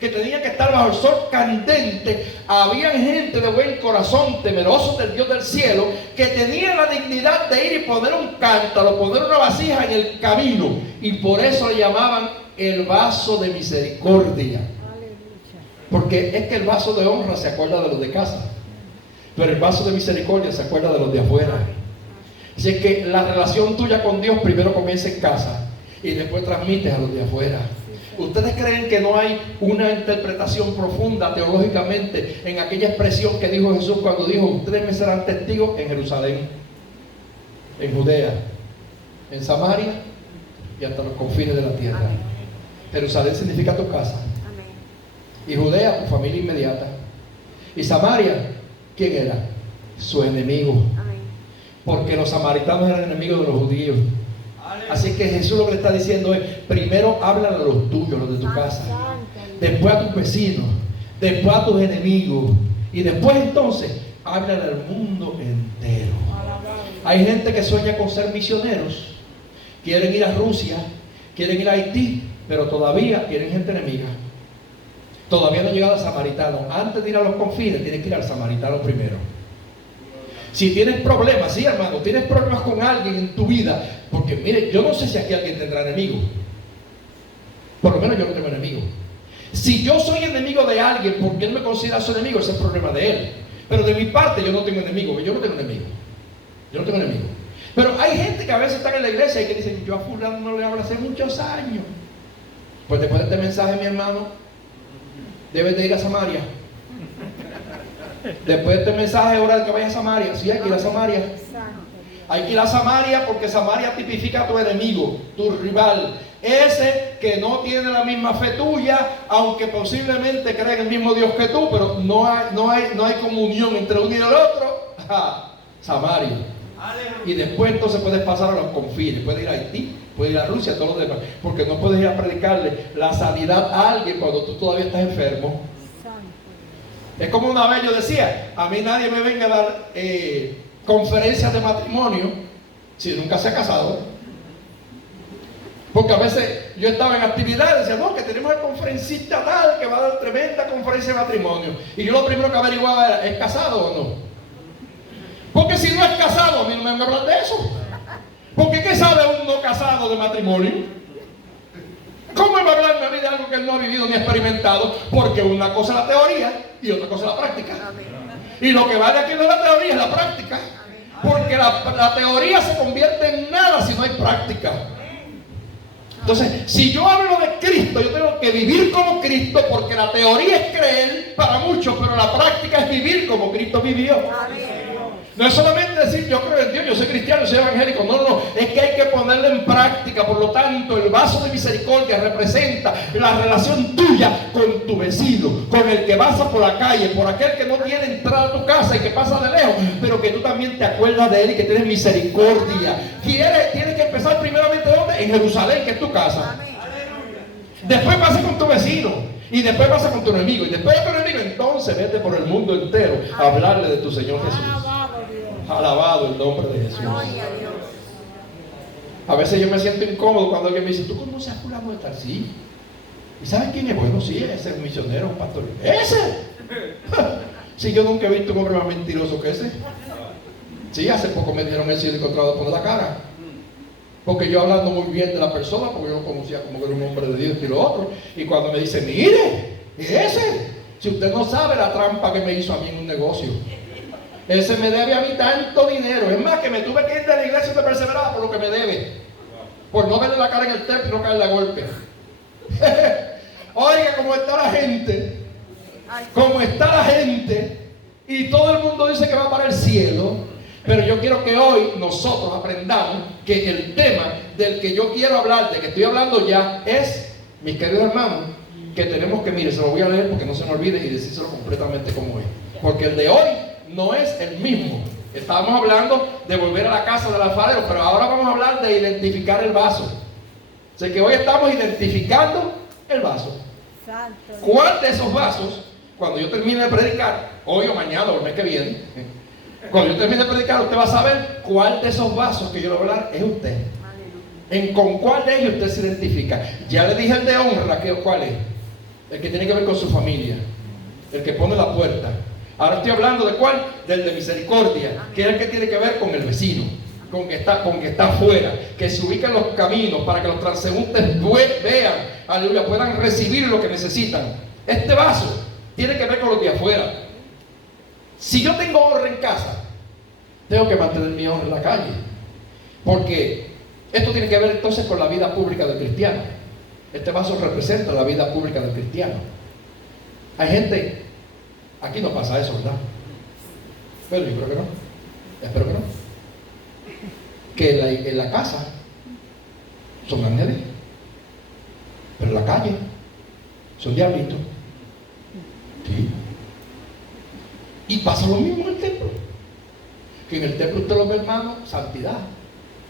que tenía que estar bajo el sol candente. Había gente de buen corazón, temerosos del Dios del cielo, que tenían la dignidad de ir y poner un cántaro, poner una vasija en el camino, y por eso le llamaban el vaso de misericordia. Porque es que el vaso de honra se acuerda de los de casa, pero el vaso de misericordia se acuerda de los de afuera. Así es que la relación tuya con Dios primero comienza en casa y después transmites a los de afuera. ¿Ustedes creen que no hay una interpretación profunda teológicamente en aquella expresión que dijo Jesús cuando dijo: ustedes me serán testigos en Jerusalén, en Judea, en Samaria y hasta los confines de la tierra? Amén. Jerusalén significa tu casa. Amén. Y Judea, tu familia inmediata. Y Samaria, ¿quién era? Su enemigo. Amén. Porque los samaritanos eran enemigos de los judíos. Así que Jesús lo que le está diciendo es: primero habla de los tuyos, los de tu casa, después a tus vecinos, después a tus enemigos, y después entonces habla del mundo entero. Hay gente que sueña con ser misioneros, quieren ir a Rusia, quieren ir a Haití, pero todavía tienen gente enemiga. Todavía no han llegado al samaritano. Antes de ir a los confines, tienes que ir al samaritano primero. Si tienes problemas, sí, hermano, tienes problemas con alguien en tu vida, porque mire, yo no sé si aquí alguien tendrá enemigos. Por lo menos yo no tengo enemigos. Si yo soy enemigo de alguien porque él me considera su enemigo, ese es el problema de él. Pero de mi parte yo no tengo enemigos. Yo no tengo enemigos. Yo no tengo enemigos. Pero hay gente que a veces está en la iglesia y que dicen: yo a fulano no le hablo hace muchos años. Pues después de este mensaje, mi hermano, debes de ir a Samaria. Después de este mensaje, es hora de que vayas a Samaria. Sí, hay que ir a Samaria. Hay que ir a Samaria, porque Samaria tipifica a tu enemigo, tu rival, ese que no tiene la misma fe tuya, aunque posiblemente cree en el mismo Dios que tú, pero no hay comunión entre uno y el otro. Samaria. Y después entonces puedes pasar a los confines, puedes ir a Haití, puedes ir a Rusia, a todos los demás, porque no puedes ir a predicarle la sanidad a alguien cuando tú todavía estás enfermo. Es como una vez yo decía: a mí nadie me venga a dar conferencias de matrimonio si nunca se ha casado. Porque a veces yo estaba en actividades y decía: no, que tenemos el conferencista tal que va a dar tremenda conferencia de matrimonio. Y yo lo primero que averiguaba era: ¿es casado o no? Porque si no es casado, a mí no me van a hablar de eso. Porque ¿qué sabe un no casado de matrimonio? ¿Cómo me va a hablarme a mí de algo que él no ha vivido ni experimentado? Porque una cosa es la teoría y otra cosa es la práctica. Y lo que vale aquí no es la teoría, es la práctica. Porque la teoría se convierte en nada si no hay práctica. Entonces, si yo hablo de Cristo, yo tengo que vivir como Cristo, porque la teoría es creer para muchos, pero la práctica es vivir como Cristo vivió. No es solamente decir: yo creo en Dios, yo soy cristiano, yo soy evangélico. No, es que hay que ponerlo en práctica. Por lo tanto, el vaso de misericordia representa la relación tuya con tu vecino, con el que pasa por la calle, por aquel que no tiene entrada a tu casa y que pasa de lejos, pero que tú también te acuerdas de él y que tienes misericordia. Tienes que empezar primeramente ¿dónde? En Jerusalén, que es tu casa. Después pasa con tu vecino. Y después pasa con tu enemigo. Y después de tu enemigo, entonces vete por el mundo entero a hablarle de tu Señor Jesús. Alabado el nombre de Jesús. A veces yo me siento incómodo cuando alguien me dice: ¿tú conoces a fulano de tal? Sí. ¿Y sabes quién es? Bueno, sí, ese es un misionero, un pastor. ¿Ese? Sí, yo nunca he visto un hombre más mentiroso que ese. Sí, hace poco me dijeron eso y he encontrado por la cara. Porque yo hablando muy bien de la persona, porque yo lo conocía como que era un hombre de Dios y lo otro. Y cuando me dice: mire, ese, si usted no sabe la trampa que me hizo a mí en un negocio. Ese me debe a mí tanto dinero. Es más, que me tuve que ir de la iglesia y me perseveraba por lo que me debe. Por no verle la cara en el templo y no caerle a golpe. Oiga, cómo está la gente. Cómo está la gente. Y todo el mundo dice que va para el cielo. Pero yo quiero que hoy nosotros aprendamos que el tema del que yo quiero hablar, de que estoy hablando ya, es, mis queridos hermanos, que tenemos que, mire, se lo voy a leer porque no se me olvide y decírselo completamente como es. Porque el de hoy no es el mismo. Estábamos hablando de volver a la casa del alfarero, pero ahora vamos a hablar de identificar el vaso. Así que hoy estamos identificando el vaso. ¿Cuál de esos vasos, cuando yo termine de predicar, hoy o mañana o el mes que viene, cuando yo termine de predicar, usted va a saber cuál de esos vasos que yo le voy a hablar es usted? ¿Con cuál de ellos usted se identifica? Ya le dije el de honra, ¿cuál es? El que tiene que ver con su familia, el que pone la puerta. Ahora estoy hablando de cuál, del de misericordia, que es el que tiene que ver con el vecino, con que está afuera, que se ubica en los caminos para que los transeúntes vean, aleluya, puedan recibir lo que necesitan. Este vaso tiene que ver con los de afuera. Si yo tengo honra en casa, tengo que mantener mi honra en la calle, porque esto tiene que ver entonces con la vida pública del cristiano. Este vaso representa la vida pública del cristiano. Hay gente, aquí no pasa eso, ¿verdad? Pero yo creo que no, espero que no, que en la casa son ángeles, pero en la calle son diablitos. Sí. Y pasa lo mismo en el templo, que en el templo usted lo ve, hermano, santidad,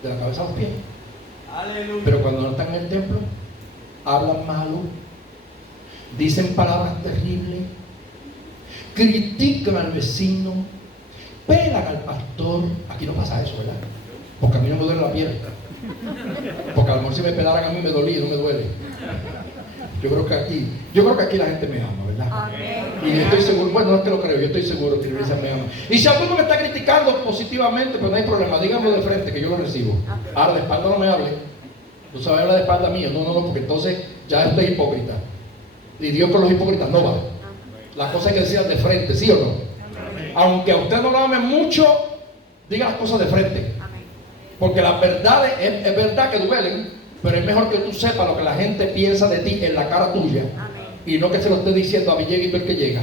de la cabeza a los pies. Aleluya. Pero cuando no están en el templo, hablan malo, dicen palabras terribles, critican al vecino, pelan al pastor. Aquí no pasa eso, ¿verdad? Porque a mí no me duele la piel, porque a lo mejor si me pelaran a mí me dolía, no me duele. Yo creo que aquí la gente me ama, ¿verdad? Amén. Y estoy seguro, bueno, no es que lo creo, yo estoy seguro que la iglesia me ama. Y si alguno me está criticando positivamente, pues no hay problema, díganlo de frente que yo lo recibo. Ahora de espalda no me hable. Tú sabes hablar de espalda mía, no, porque entonces ya estoy hipócrita. Y Dios con los hipócritas no va. Las cosas hay que decirlas de frente, ¿sí o no? Aunque a usted no lo ame mucho, diga las cosas de frente. Porque las verdades es verdad que duelen, pero es mejor que tú sepas lo que la gente piensa de ti en la cara tuya. Amén. Y no que se lo esté diciendo a Villegas y ver que llega.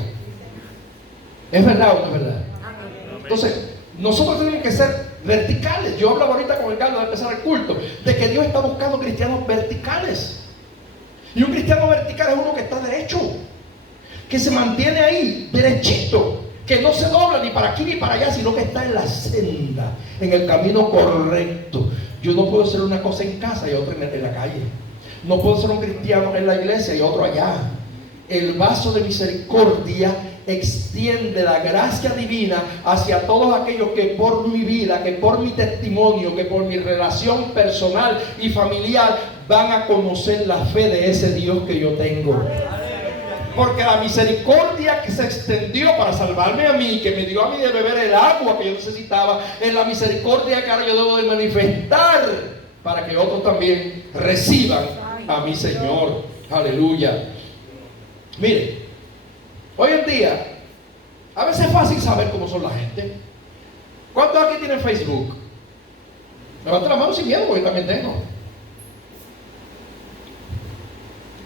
¿Es verdad o no es verdad? Amén. Entonces, nosotros tenemos que ser verticales. Yo hablaba ahorita con el Carlos de empezar el culto, de que Dios está buscando cristianos verticales. Y un cristiano vertical es uno que está derecho, que se mantiene ahí, derechito, que no se dobla ni para aquí ni para allá, sino que está en la senda, en el camino correcto. Yo no puedo ser una cosa en casa y otra en la calle. No puedo ser un cristiano en la iglesia y otro allá. El vaso de misericordia extiende la gracia divina hacia todos aquellos que por mi vida, que por mi testimonio, que por mi relación personal y familiar van a conocer la fe de ese Dios que yo tengo. Porque la misericordia que se extendió para salvarme a mí, que me dio a mí de beber el agua que yo necesitaba, es la misericordia que ahora yo debo de manifestar para que otros también reciban a mi Señor. Aleluya. Mire, hoy en día a veces es fácil saber cómo son la gente. ¿Cuántos aquí tienen Facebook? Levanta la mano sin miedo, porque yo también tengo.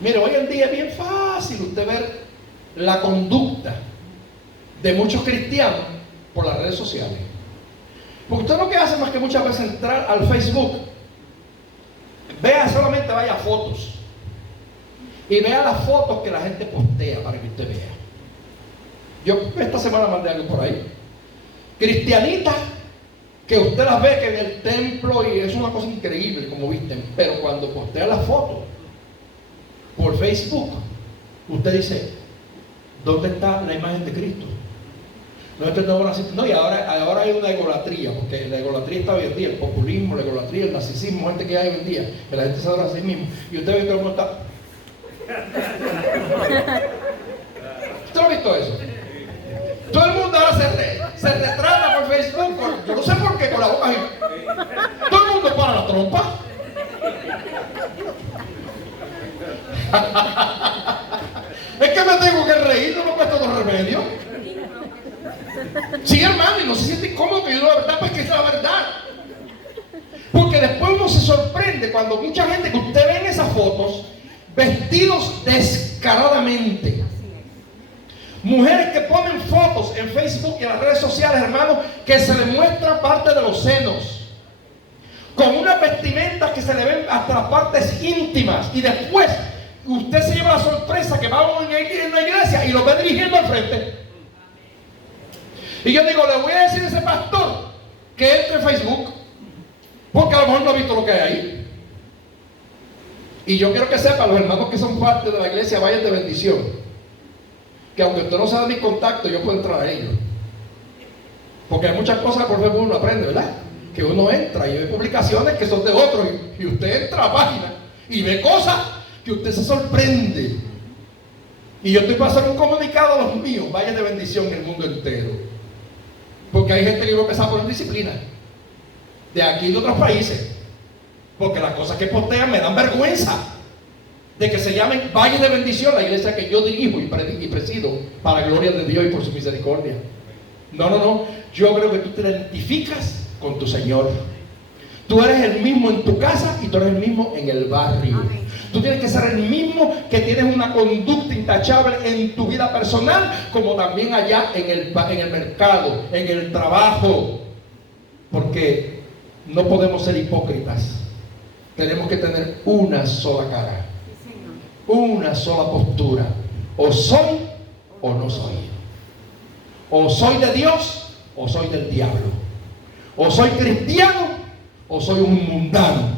Mire, hoy en día es bien fácil usted ver la conducta de muchos cristianos por las redes sociales. Porque usted no que hace más que muchas veces entrar al Facebook, vea solamente vaya fotos y vea las fotos que la gente postea para que usted vea. Yo esta semana mandé algo por ahí. Cristianitas que usted las ve que en el templo y es una cosa increíble como visten, pero cuando postea las fotos por Facebook, usted dice, ¿dónde está la imagen de Cristo? No, y ahora hay una egolatría, porque la egolatría está hoy en día, el populismo, la egolatría, el narcisismo, gente que hay hoy en día, que la gente se adora a sí mismo, y usted ve que todo el mundo está. ¿Usted lo ha visto eso? Todo el mundo ahora se retrata por Facebook, yo no sé por qué, con la boca así. Todo el mundo para la trompa. Es que me tengo que reír, no me cuesta otro remedio. Sí, hermano, y no se siente incómodo que yo digo la verdad, pues que es la verdad. Porque después uno se sorprende cuando mucha gente que usted ve en esas fotos vestidos descaradamente. Mujeres que ponen fotos en Facebook y en las redes sociales, hermano, que se le muestra parte de los senos, con unas vestimentas que se le ven hasta las partes íntimas, y después usted se lleva la sorpresa que va en una iglesia y lo ve dirigiendo al frente. Y yo digo, le voy a decir a ese pastor que entre en Facebook, porque a lo mejor no ha visto lo que hay ahí. Y yo quiero que sepan, los hermanos que son parte de la iglesia Valles de Bendición, que aunque usted no sabe mi contacto, yo puedo entrar a ellos. Porque hay muchas cosas que por ejemplo uno aprende, ¿verdad? Que uno entra y ve publicaciones que son de otros, y usted entra a la página y ve cosas que usted se sorprende. Y yo estoy pasando un comunicado a los míos, Valles de Bendición en el mundo entero. Porque hay gente que va a empezar a poner disciplina, de aquí y de otros países. Porque las cosas que postean me dan vergüenza de que se llamen Valles de Bendición, la iglesia que yo dirijo y presido para gloria de Dios y por su misericordia. No. Yo creo que tú te identificas con tu Señor. Tú eres el mismo en tu casa y tú eres el mismo en el barrio. Amén. Tú tienes que ser el mismo, que tienes una conducta intachable en tu vida personal, como también allá en el mercado, en el trabajo. Porque no podemos ser hipócritas. Tenemos que tener una sola cara, una sola postura. O soy o no soy. O soy de Dios o soy del diablo. O soy cristiano o soy un mundano.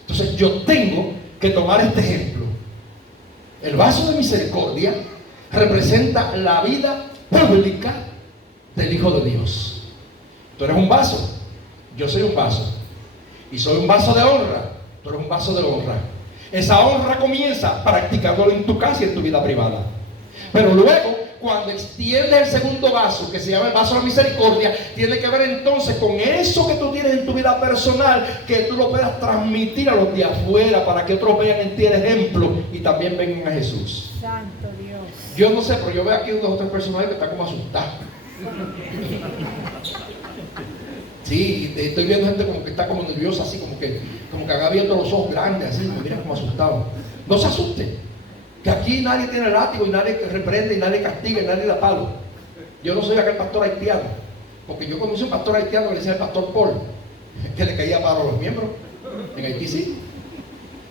Entonces yo tengo que tomar este ejemplo. El vaso de misericordia representa la vida pública del Hijo de Dios. Tú eres un vaso, yo soy un vaso. Y soy un vaso de honra, tú eres un vaso de honra. Esa honra comienza practicándolo en tu casa y en tu vida privada. Pero luego, cuando extiendes el segundo vaso, que se llama el vaso de la misericordia, tiene que ver entonces con eso que tú tienes en tu vida personal, que tú lo puedas transmitir a los de afuera, para que otros vean en ti el ejemplo y también vengan a Jesús. Santo Dios. Yo no sé, pero yo veo aquí unos otros personajes que están como asustados. Sí, estoy viendo gente como que está como nerviosa, así como que ha abierto los ojos grandes, así, me miran como asustado. No se asuste, que aquí nadie tiene látigo y nadie reprende y nadie castiga y nadie da palo. Yo no soy aquel pastor haitiano, porque yo conocí un pastor haitiano que le decía el pastor Paul, que le caía palo a los miembros. En Haití sí.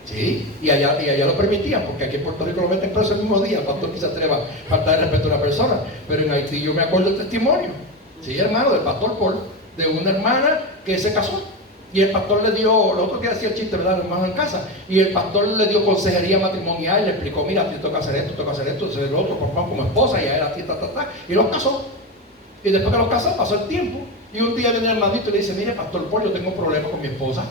Sí, y allá lo permitían, porque aquí en Puerto Rico lo meten preso el mismo día. El pastor que se atreva a faltar de respeto a una persona, pero en Haití yo me acuerdo del testimonio. Sí, hermano, del pastor Paul, de una hermana que se casó. Y el pastor le dio, los otros que hacía el chiste, ¿verdad? Los hermanos en casa. Y el pastor le dio consejería matrimonial, le explicó, mira, a ti toca hacer esto, hacer el otro, como esposa, y a él a ti, y los casó. Y después que los casó, pasó el tiempo. Y un día viene el hermanito y le dice, mire, pastor Paul, yo tengo problemas con mi esposa.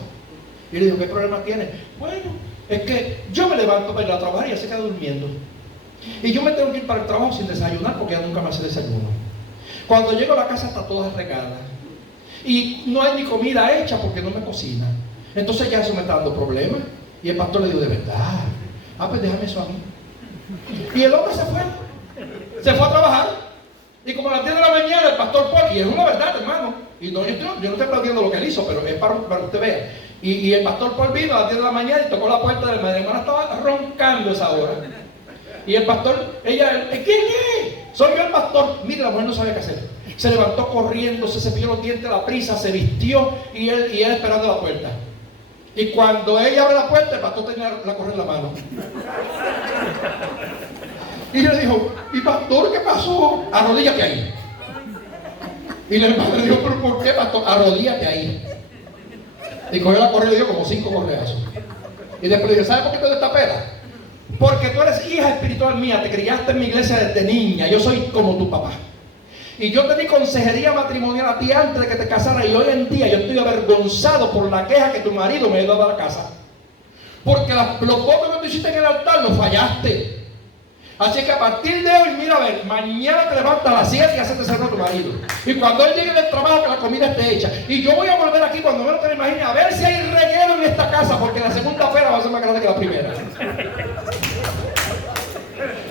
Y le dijo, ¿qué problema tiene? Bueno, es que yo me levanto para ir a trabajar y ella se queda durmiendo. Y yo me tengo que ir para el trabajo sin desayunar porque ella nunca me hace desayuno. Cuando llego a la casa está toda regada. Y no hay ni comida hecha porque no me cocina. Entonces ya eso me está dando problemas. Y el pastor le dijo, ¿de verdad? Pues déjame eso a mí. Y el hombre se fue a trabajar. Y como a las 10 de la mañana el pastor Paul, y es una verdad, hermano, y no, yo no estoy aplaudiendo lo que él hizo, pero es para que usted vea. Y el pastor Paul vino a las 10 de la mañana y tocó la puerta de la hermana. La hermana estaba roncando esa hora. Y el pastor, ella, ¿quién es? Soy yo el pastor. Mire, la mujer no sabía qué hacer. Se levantó corriendo, se cepilló los dientes a la prisa, se vistió y él esperando la puerta. Y cuando ella abre la puerta, el pastor tenía la correa en la mano. Y le dijo, ¿y pastor qué pasó? Arrodíllate ahí. Y la hermana le dijo, ¿pero por qué, pastor? Arrodíllate ahí. Y cogió la correa y le dio como 5 correazos. Y después le dijo, ¿sabes por qué te doy esta pera? Porque tú eres hija espiritual mía, te criaste en mi iglesia desde niña, yo soy como tu papá. Y yo te di consejería matrimonial a ti antes de que te casaras, y hoy en día yo estoy avergonzado por la queja que tu marido me dio a la casa. Porque los votos que tú hiciste en el altar los fallaste. Así que a partir de hoy, mira a ver, mañana te levantas a las 7 y haces cerrar a tu marido. Y cuando él llegue del trabajo, que la comida esté hecha. Y yo voy a volver aquí cuando menos te lo imagines, a ver si hay reguero en esta casa, porque la segunda pera va a ser más grande que la primera.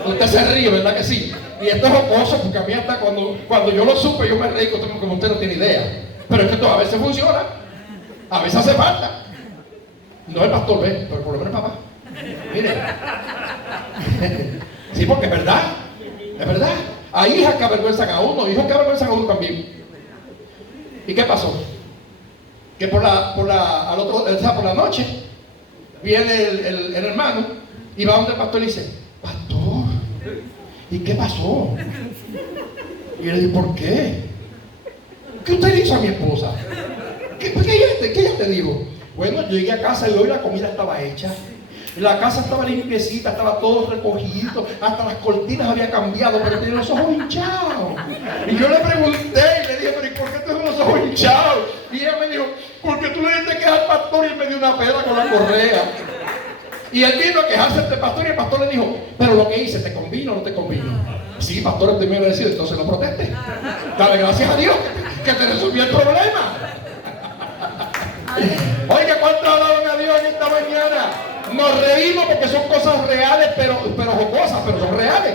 Usted se ríe, ¿verdad que sí? Y esto es jocoso, porque a mí hasta cuando yo lo supe, yo me reí como usted no tiene idea. Pero es que esto a veces funciona, a veces hace falta. No el pastor ve, pero por lo menos papá. Mire. Sí, porque es verdad. Hay hijas que avergüenzan a uno, hijos que avergüenzan a uno también. ¿Y qué pasó? Que por la noche viene el hermano y va donde el pastor y dice, pastor, ¿y qué pasó? Y le dice, ¿por qué? ¿Qué usted le hizo a mi esposa? ¿Qué ella te dijo? Bueno, yo llegué a casa y hoy la comida estaba hecha. La casa estaba limpiecita, estaba todo recogido, hasta las cortinas había cambiado, pero tenía los ojos hinchados. Y yo le pregunté y le dije, pero ¿y por qué tienes los ojos hinchados? Y ella me dijo, porque tú le diste que al pastor y él me dio una peda con la correa. Y él vino a quejarse este pastor y el pastor le dijo, pero lo que hice, ¿te convino o no te convino? Sí, pastor, usted me iba a decir, entonces no proteste. Dale gracias a Dios que te resolvió el problema. Oiga, ¿cuántos alaban a Dios en esta mañana? Nos reímos porque son cosas reales, pero jocosas, pero son reales.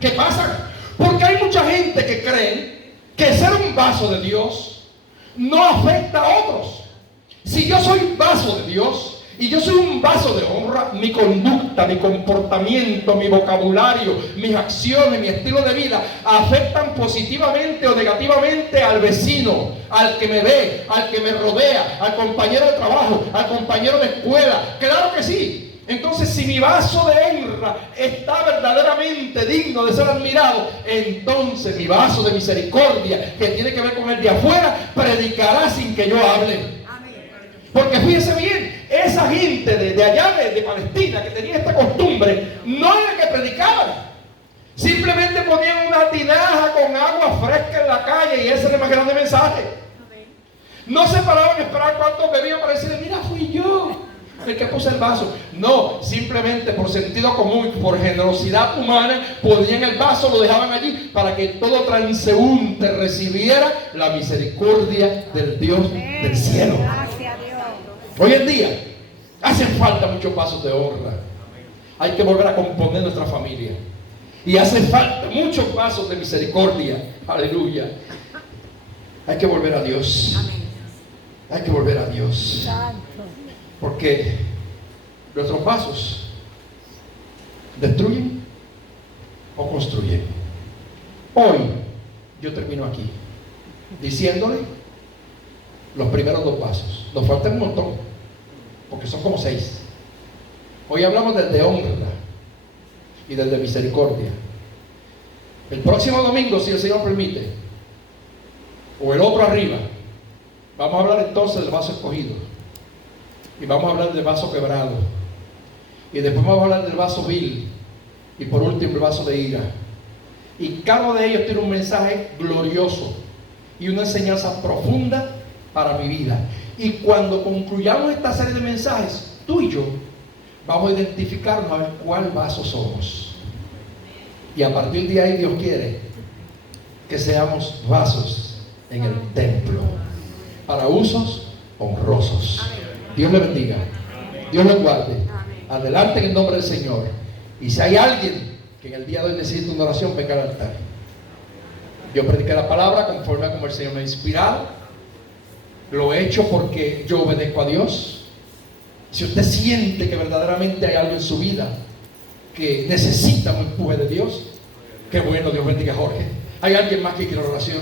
¿Qué pasa? Porque hay mucha gente que cree que ser un vaso de Dios no afecta a otros. Si yo soy vaso de Dios y yo soy un vaso de honra, mi conducta, mi comportamiento, mi vocabulario, mis acciones, mi estilo de vida afectan positivamente o negativamente al vecino, al que me ve, al que me rodea, al compañero de trabajo, al compañero de escuela. Claro que sí. Entonces, si mi vaso de honra está verdaderamente digno de ser admirado, entonces mi vaso de misericordia, que tiene que ver con el de afuera, predicará sin que yo hable. Porque fíjense bien, esa gente de allá de Palestina que tenía esta costumbre, no era que predicaban. Simplemente ponían una tinaja con agua fresca en la calle y ese era el más grande mensaje. No se paraban a esperar cuántos bebían para decirle, mira, fui yo el que puse el vaso. No, simplemente por sentido común, por generosidad humana, ponían el vaso, lo dejaban allí para que todo transeúnte recibiera la misericordia del Dios del cielo. Hoy en día hacen falta muchos vasos de honra. Hay que volver a componer nuestra familia. Y hace falta muchos vasos de misericordia. Aleluya. Hay que volver a Dios. Hay que volver a Dios. Porque nuestros vasos destruyen o construyen. Hoy yo termino aquí diciéndole los primeros dos pasos. Nos faltan un montón, porque son como 6. Hoy hablamos del de honra y del de misericordia. El próximo domingo, si el Señor permite, o el otro arriba, vamos a hablar entonces del vaso escogido. Y vamos a hablar del vaso quebrado. Y después vamos a hablar del vaso vil. Y por último el vaso de ira. Y cada uno de ellos tiene un mensaje glorioso y una enseñanza profunda para mi vida. Y cuando concluyamos esta serie de mensajes, tú y yo vamos a identificarnos a ver cuál vaso somos. Y a partir de ahí Dios quiere que seamos vasos en el templo para usos honrosos. Dios le bendiga. Dios le guarde. Adelante en el nombre del Señor. Y si hay alguien que en el día de hoy necesita una oración, venga al altar. Yo prediqué la palabra conforme a como el Señor me ha inspirado. Lo he hecho porque yo obedezco a Dios. Si usted siente que verdaderamente hay algo en su vida que necesita un empuje de Dios, qué bueno, Dios bendiga a Jorge. ¿Hay alguien más que quiera oración?